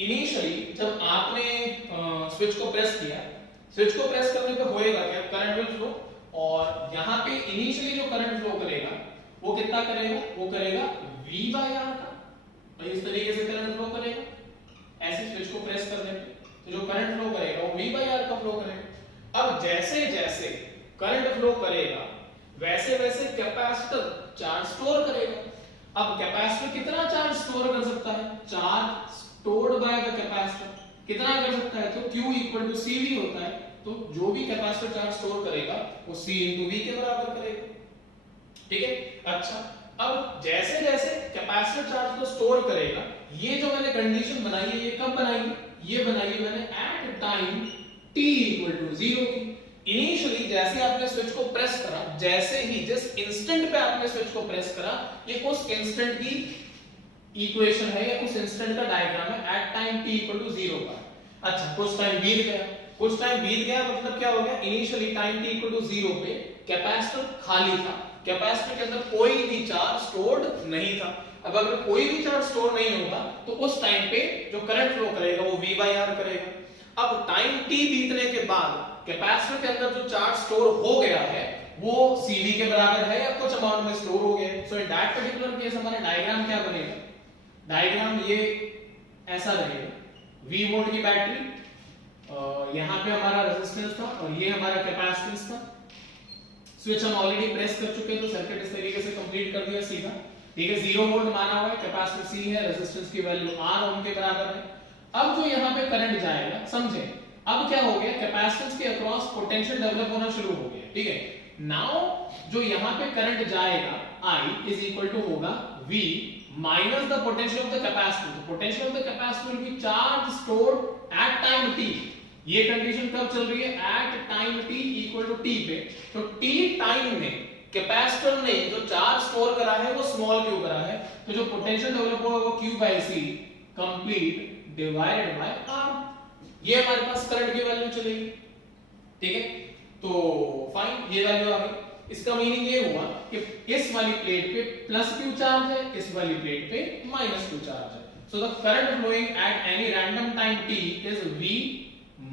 इनिशियली जब आपने स्विच को प्रेस किया, स्विच को प्रेस करने पे होएगा क्या, करंट विल फ्लो, और यहां पे इनिशियली जो करंट फ्लो करेगा वो कितना करेगा, वो करेगा V by R का। तो इस तरीके से करंट फ्लो करेगा, ऐसे स्विच को प्रेस करने पे, तो जो करंट फ्लो करेगा वो V by R का फ्लो करेगा। अब जैसे जैसे करंट फ्लो करेगा वैसे वैसे कैपेसिटर चार्ज स्टोर करेगा। अब कैपेसिटर कितना चार्ज स्टोर कर सकता है, charge stored by the capacitor कितना कर सकता है, तो Q इक्वल टू CV होता है, तो जो भी कैपेसिटर चार्ज स्टोर करेगा वो C into V के बराबर करेगा। ठीक है, अच्छा, अब जैसे जैसे कैपेसिटर चार्ज को स्टोर करेगा, ये जो मैंने कंडीशन बनाई है, ये कब बनाई है, ये बनाई है मैंने at time t equal to 0 की। इनिशियली जैसे आपने स्विच को प्रेस करा, जैसे ही जिस इंस्टेंट पे आपने स्विच को प्रेस करा, ये उस इंस्टेंट की इक्वेशन है या उस इंस्टेंट का डायग्राम है at time t equal to 0 का। अच्छा, कुछ टाइम बीत गया, मतलब क्या हो गया, initially time t equal to 0 पे कैपेसिटर खाली था, कैपेसिटर के अंदर कोई भी चार्ज स्टोर्ड नहीं था। अब अगर कोई भी चार्ज स्टोर नहीं होगा, तो उस टाइम पे जो करंट फ्लो करेगा वो V by R करेगा। अब टाइम t बीतने के बाद कैपेसिटर के अंदर जो चार्ज स्टोर हो गया है वो CV के बराबर है या कुछ अमाउंट में स्टोर हो गया है। सो इन दैट पर्टिकुलर केस हमारा डायग्राम क्या बनेगा, डायग्राम ये ऐसा रहेगा, V वोल्ट की बैटरी, यहां पे हमारा रेजिस्टेंस था और ये हमारा कैपेसिटेंस था। स्विच हम ऑलरेडी प्रेस कर चुके हैं, तो सर्किट इस तरीके से कंप्लीट कर दिया सीधा, ठीक है। 0 वोल्ट माना हुआ है, कैपेसिटर C है, रेजिस्टेंस की वैल्यू R ओम के बराबर है। अब जो यहाँ पे करंट जाएगा, समझे, अब क्या हो गया, कैपेसिटेंस के अक्रॉस पोटेंशियल डेवलप होना शुरू हो गया, ठीक है। नाउ जो यहाँ पे करंट जाएगा I इज इक्वल टू होगा V minus the potential of the capacitor. तो potential of the capacitor will be charge stored at time t। ये कंडीशन कब चल रही है, at time t equal to t पे। तो t टाइम में कैपेसिटर ने जो चार्ज स्टोर करा है वो स्मॉल q करा है, तो जो पोटेंशियल डेवलप होगा वो q by c complete divided by r। ये हमारे पास करंट की वैल्यू चलेगी, ठीक है। तो फाइन, ये वैल्यू आ गई। इसका मीनिंग ये हुआ कि इस वाली प्लेट पे प्लस q चार्ज है, इस वाली प्लेट पे माइनस q चार्ज है। So the current flowing at any random time t is v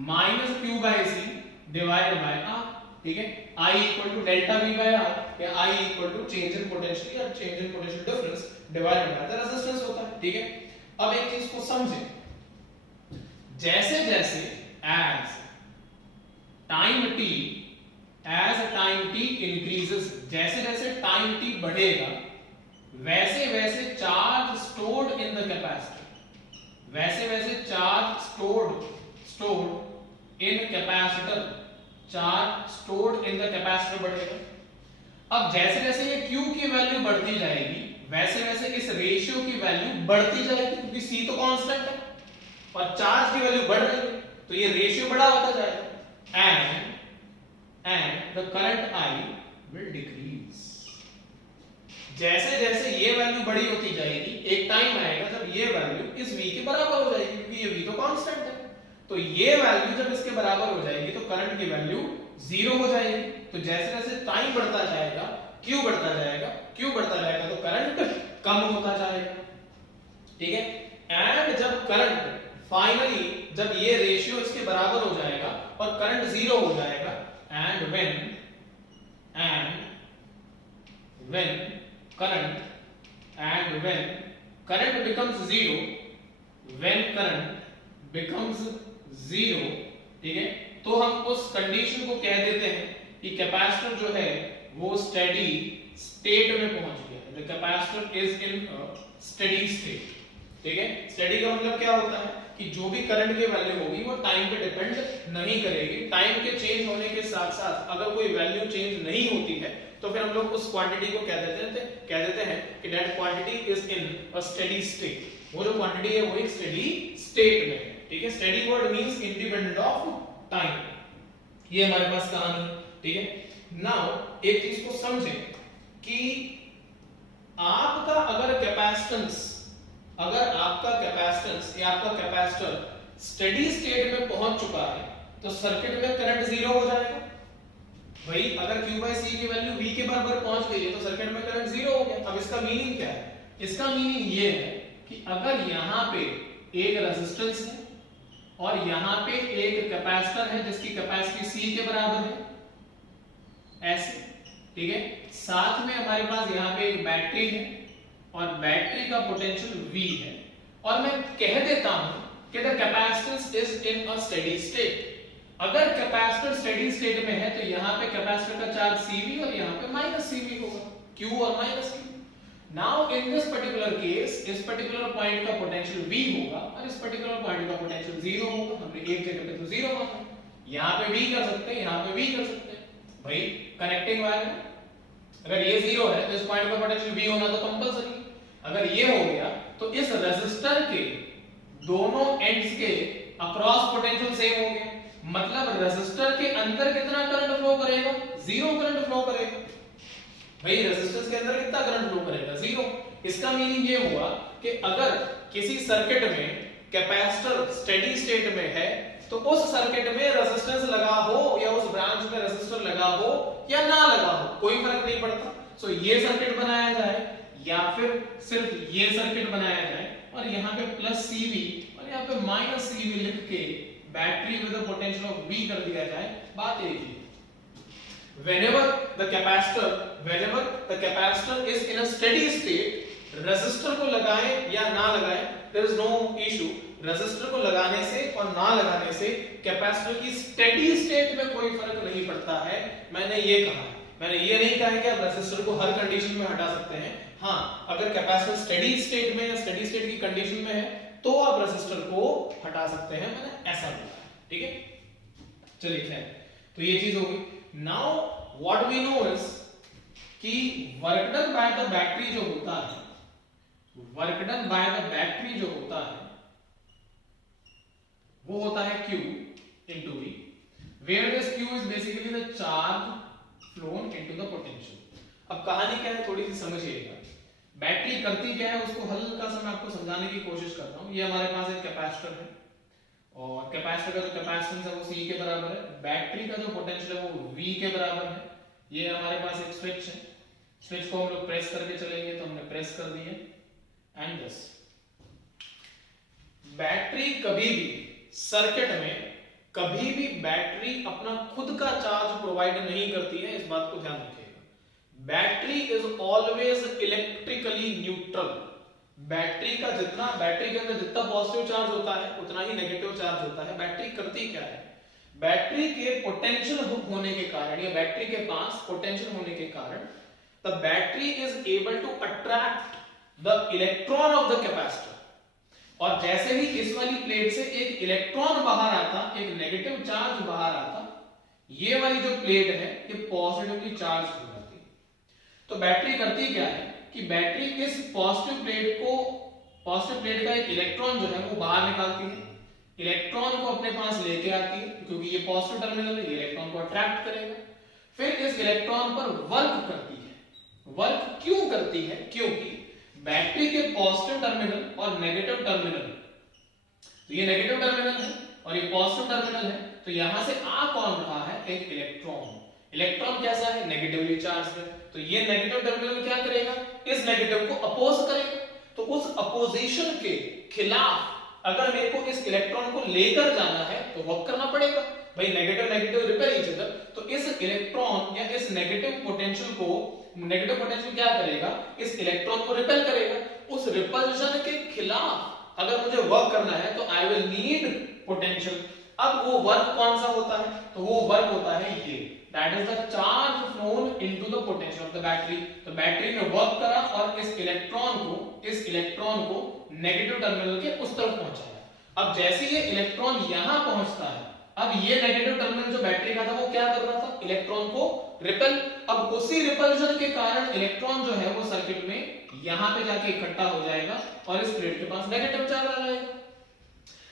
minus q by c divided by r, ठीक है। I equal to delta V by R या I equal to change in potential या change in potential difference divided by the resistance होता है, ठीक है। अब एक चीज को समझें, जैसे जैसे as टाइम t इंक्रीजेस, जैसे जैसे टाइम t बढ़ेगा वैसे वैसे charge stored in the capacitor, वैसे वैसे charge stored in capacitor, charge stored in the capacitor बढ़ेगा। अब जैसे जैसे ये Q की वैल्यू बढ़ती जाएगी वैसे वैसे इस रेशियो की वैल्यू बढ़ती जाएगी, क्योंकि C तो कांस्टेंट है और चार्ज की वैल्यू बढ़ रही है, तो ये रेशियो बड़ा होता जाएगा and the current I will decrease। जैसे जैसे ये वैल्यू बड़ी होती जाएगी, एक टाइम आएगा जब ये वैल्यू इस V के बराबर हो जाएगी, क्योंकि ये V तो कांस्टेंट है। तो ये वैल्यू जब इसके बराबर हो जाएगी तो करंट की वैल्यू 0 हो जाएगी। तो जैसे जैसे टाइम बढ़ता जाएगा, Q बढ़ता जाएगा तो करंट कम होता जाएगा, ठीक है। एंड जब करंट फाइनली, जब ये रेशियो इसके बराबर हो जाएगा और करंट 0 हो जाएगा, and when current becomes zero, ठीक है, तो हम उस कंडीशन को कह देते हैं कि कैपेसिटर जो है वो स्टेडी स्टेट में पहुंच गया है। The capacitor is in steady state, ठीक है। स्टेडी का मतलब क्या होता है कि जो भी करंट की वैल्यू होगी वो टाइम पे डिपेंड नहीं करेगी। टाइम के चेंज होने के साथ साथ अगर कोई वैल्यू चेंज नहीं होती है तो फिर हम लोग उस क्वांटिटी को कह देते हैं कि that quantity is in a steady state. वो जो क्वांटिटी है वो एक स्टेडी स्टेट में है, ठीक है। Steady word means independent of time. ये हमारे पास कहानी, ठीक है। नाउ एक चीज को समझें कि आपका अगर आपका कैपेसिटेंस या आपका कैपेसिटर स्टेडी स्टेट में पहुंच चुका है तो सर्किट में करंट 0 हो जाएगा। भाई अगर Q बाय C की वैल्यू V के बराबर पहुंच गई है तो सर्किट में करंट 0 हो गया। अब इसका मीनिंग क्या है? इसका मीनिंग ये है कि अगर यहां पे एक रेजिस्टेंस है और यहां पे एक कैपेसिटर है जिसकी कैपेसिटी C के बराबर है, ऐसे, ठीक है। साथ में हमारे पास यहां पे एक बैटरी है और बैटरी का पोटेंशियल V है, और मैं कह देता हूं कि the capacitance is in a steady state. अगर कैपेसिटर स्टेडी स्टेट में है तो यहां पे कैपेसिटर का चार्ज CV और यहां पे माइनस CV होगा, Q और minus Q। Now in this particular case इस पर्टिकुलर पॉइंट का पोटेंशियल V होगा और इस पर्टिकुलर पॉइंट का पोटेंशियल 0 होगा। हमने एक जगह पे तो 0 माना, यहां पे V कर सकते हैं, यहां पे V कर सकते हैं। भाई कनेक्टिंग वायर है, अगर ये 0 है तो इस पॉइंट का पोटेंशियल V होना तो कंपलसरी। अगर ये हो गया तो इस रेजिस्टर के दोनों एंड्स के अक्रॉस पोटेंशियल सेम हो गए, मतलब रेजिस्टर के अंदर कितना करंट फ्लो करेगा? 0 करंट फ्लो करेगा। भाई रेजिस्टेंस के अंदर कितना करंट फ्लो करेगा? 0। इसका मीनिंग ये हुआ कि अगर किसी सर्किट में कैपेसिटर स्टेडी स्टेट में है तो उस सर्किट में रेजिस्टेंस लगा हो या उस ब्रांच में रेजिस्टर लगा हो या ना लगा हो, कोई फर्क नहीं पड़ता। सो ये सर्किट बनाया जाए या फिर सिर्फ ये सर्किट बनाया जाए और यहाँ पे प्लस CV और यहाँ पे माइनस CV लिख के battery with the potential of V कर दिया जाए, बात एक ही। Whenever the capacitor is in a steady state, resistor को लगाएं या ना लगाएं, there is no issue। Resistor को लगाने से और ना लगाने से कैपेसिटर की स्टेडी स्टेट में कोई फर्क नहीं पड़ता है। मैंने ये कहा मैंने ये नहीं कहा है कि आप रेसिस्टर को हर कंडीशन में हटा सकते हैं। हाँ, अगर कैपेसिटर स्टेडी स्टेट में या स्टेडी स्टेट की कंडीशन में है तो आप रेसिस्टर को हटा सकते हैं, मैंने ऐसा बोला। ठीक है, चलिए खैर, तो ये चीज होगी। Now what we know is कि work done by the battery जो होता है, work done by the battery जो होता है वो होता है Q into V, where this Q is basically the charge flown into the potential। अब कहानी क्या है थोड़ी सी समझिएगा। बैटरी करती क्या है उसको हल्का सा मैं आपको समझाने की कोशिश करता हूँ। ये हमारे पास एक कैपेसिटर है और कैपेसिटर का जो कैपेसिटेंस है वो C के बराबर है, बैटरी का जो पोटेंशियल है वो V के बराबर है। ये हमारे पास एक स्विच है, स्विच को हम लोग प्रेस करके चलेंगे तो हमने प्रेस कर दिया एंड दिस। बैटरी कभी भी सर्किट में कभी भी बैटरी अपना खुद का चार्ज प्रोवाइड नहीं करती है, इस बात को ध्यान रखिएगा। Battery is always electrically neutral. Battery के अंदर जितना पॉजिटिव चार्ज होता है उतना ही नेगेटिव चार्ज होता है। बैटरी करती क्या है, बैटरी के पोटेंशियल होने के कारण या बैटरी के पास पोटेंशियल होने के कारण the battery is able to attract the electron of the capacitor. और जैसे ही इस वाली प्लेट से एक इलेक्ट्रॉन बाहर आता, एक नेगेटिव चार्ज बाहर आता, ये वाली जो प्लेट है ये पॉजिटिवली चार्ज हो जाती है। तो बैटरी करती क्या है कि बैटरी इस पॉजिटिव प्लेट का एक इलेक्ट्रॉन जो है वो बाहर निकालती है, इलेक्ट्रॉन को अपने पास लेके आती है क्योंकि ये पॉजिटिव टर्मिनल है, ये इलेक्ट्रॉन को अट्रैक्ट करेगा। फिर इस इलेक्ट्रॉन पर वर्क करती है। वर्क क्यों करती है, क्योंकि बैटरी के पॉजिटिव टर्मिनल और नेगेटिव टर्मिनल, तो ये नेगेटिव टर्मिनल है और ये पॉजिटिव टर्मिनल है, तो यहां से आ कौन रहा है, एक इलेक्ट्रॉन। इलेक्ट्रॉन कैसा है, नेगेटिवली चार्ज है, तो ये नेगेटिव टर्मिनल क्या करेगा, इस नेगेटिव को अपोज करेगा। तो उस अपोजिशन के खिलाफ अगर मेरे को इस इलेक्ट्रॉन को लेकर जाना है तो वर्क करना पड़ेगा। भाई negative negative repel each other, तो इस इलेक्ट्रॉन या इस नेगेटिव पोटेंशियल क्या करेगा, इस इलेक्ट्रॉन को रिपेल करेगा। उस रिपल्शन के खिलाफ अगर मुझे वर्क करना है तो आई विल नीड पोटेंशियल। अब वो वर्क कौन सा होता है, तो वो वर्क होता है ये, that is the charge phloem into the potential of the battery. तो बैटरी ने वर्क करा और इस इलेक्ट्रॉन को नेगेटिव टर्मिनल के उस तरफ पहुंचाया। अब जैसे ये इलेक्ट्रॉन यहां पहुंचता है, अब ये नेगेटिव टर्मिनल जो बैटरी का था वो क्या कर रहा था, इलेक्ट्रॉन को रिपेल। अब उसी रिपल्शन के कारण इलेक्ट्रॉन जो है वो सर्किट में यहां पे जाके इकट्ठा हो जाएगा और इस प्लेट के पास नेगेटिव चार्ज आ जाएगा।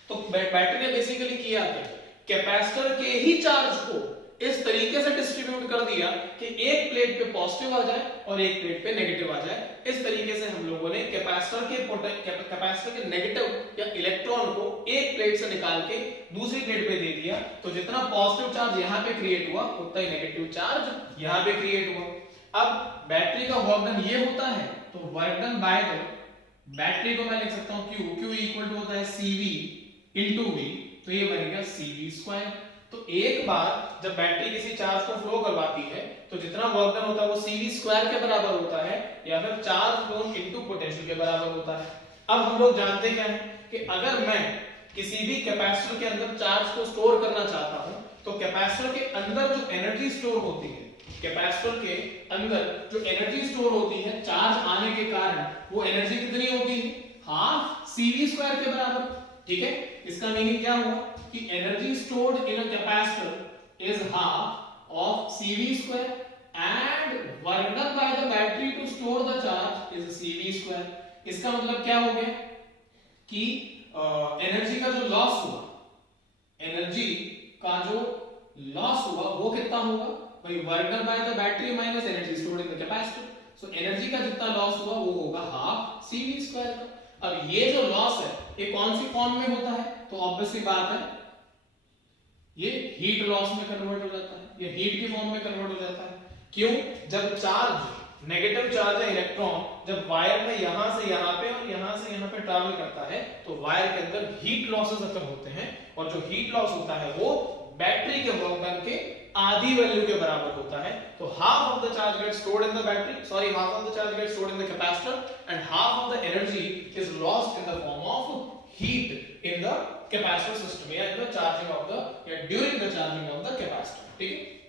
तो बैटरी ने बेसिकली किया क्या, कैपेसिटर के ही चार्ज को इस तरीके से डिस्ट्रीब्यूट कर दिया कि एक प्लेट पे पॉजिटिव आ जाए और एक प्लेट पे नेगेटिव आ जाए। इस तरीके से हम लोगों ने कैपेसिटर के नेगेटिव या इलेक्ट्रॉन को एक प्लेट से निकाल के दूसरी प्लेट पे दे दिया, तो जितना पॉजिटिव चार्ज यहाँ पे क्रिएट हुआ उतना ही नेगेटिव चार्ज यहाँ पे क्रिएट हुआ। अब बैटरी का वर्क डन ये होता है, तो work done by the battery को मैं लिख सकता हूँ Q इक्वल टू होता है CV इंटू V, तो ये बनेगा CV स्क्वायर। तो एक बार जब बैटरी किसी चार्ज को फ्लो करवाती है तो जितना वर्क डन होता है वो CV स्क्वायर के बराबर होता है या फिर चार्ज फ्लोन इनटू पोटेंशियल के बराबर होता है। अब हम लोग जानते क्या है कि अगर मैं किसी भी कैपेसिटर के अंदर चार्ज को स्टोर करना चाहता हूं तो कैपेसिटर के अंदर जो एनर्जी स्टोर होती है, कैपेसिटर के अंदर जो एनर्जी स्टोर होती है चार्ज आने के कारण, वो एनर्जी कितनी होती है, हाफ CV स्क्वायर के बराबर। ठीक है, इसका मीनिंग क्या हुआ कि energy stored in a capacitor is half of CV square and work done by the battery to store the charge is CV square. इसका मतलब क्या हो गया कि एनर्जी का जो लॉस हुआ, एनर्जी का जो लॉस हुआ वो कितना होगा, भाई work done by the battery minus energy stored in the capacitor. So energy का जितना लॉस हुआ वो होगा हाफ CV स्क्वायर का। अब ये जो लॉस है ये कौन सी फॉर्म में होता है, तो ऑब्वियसली बात है ये हीट लॉस में कन्वर्ट हो जाता है, ये हीट की फॉर्म में कन्वर्ट हो जाता है। क्यों, जब चार्ज नेगेटिव चार्ज है इलेक्ट्रॉन जब वायर में यहां से यहां पे और यहां से यहां पे ट्रैवल करता है तो वायर के अंदर हीट लॉसेस अकर होते हैं और जो हीट लॉस होता है वो बैटरी के वर्क डन के आधी वैल्यू के बराबर होता है। तो half of the charge gets stored in the battery, half of the charge gets stored in the capacitor and half of the energy is lost in the form of heat in the capacitor system या in the charging of the या during the charging of the capacitor. ठीक है,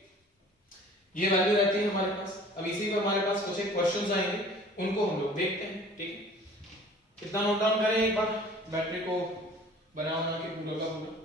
ये value रहती है हमारे पास। अब इसी पे हमारे पास कुछ एक क्वेश्चंस आएंगे, उनको हम लोग देखते हैं। ठीक है, इतना नोट डाउन करें एक बार, बैटरी को बना के पूरा का पूरा।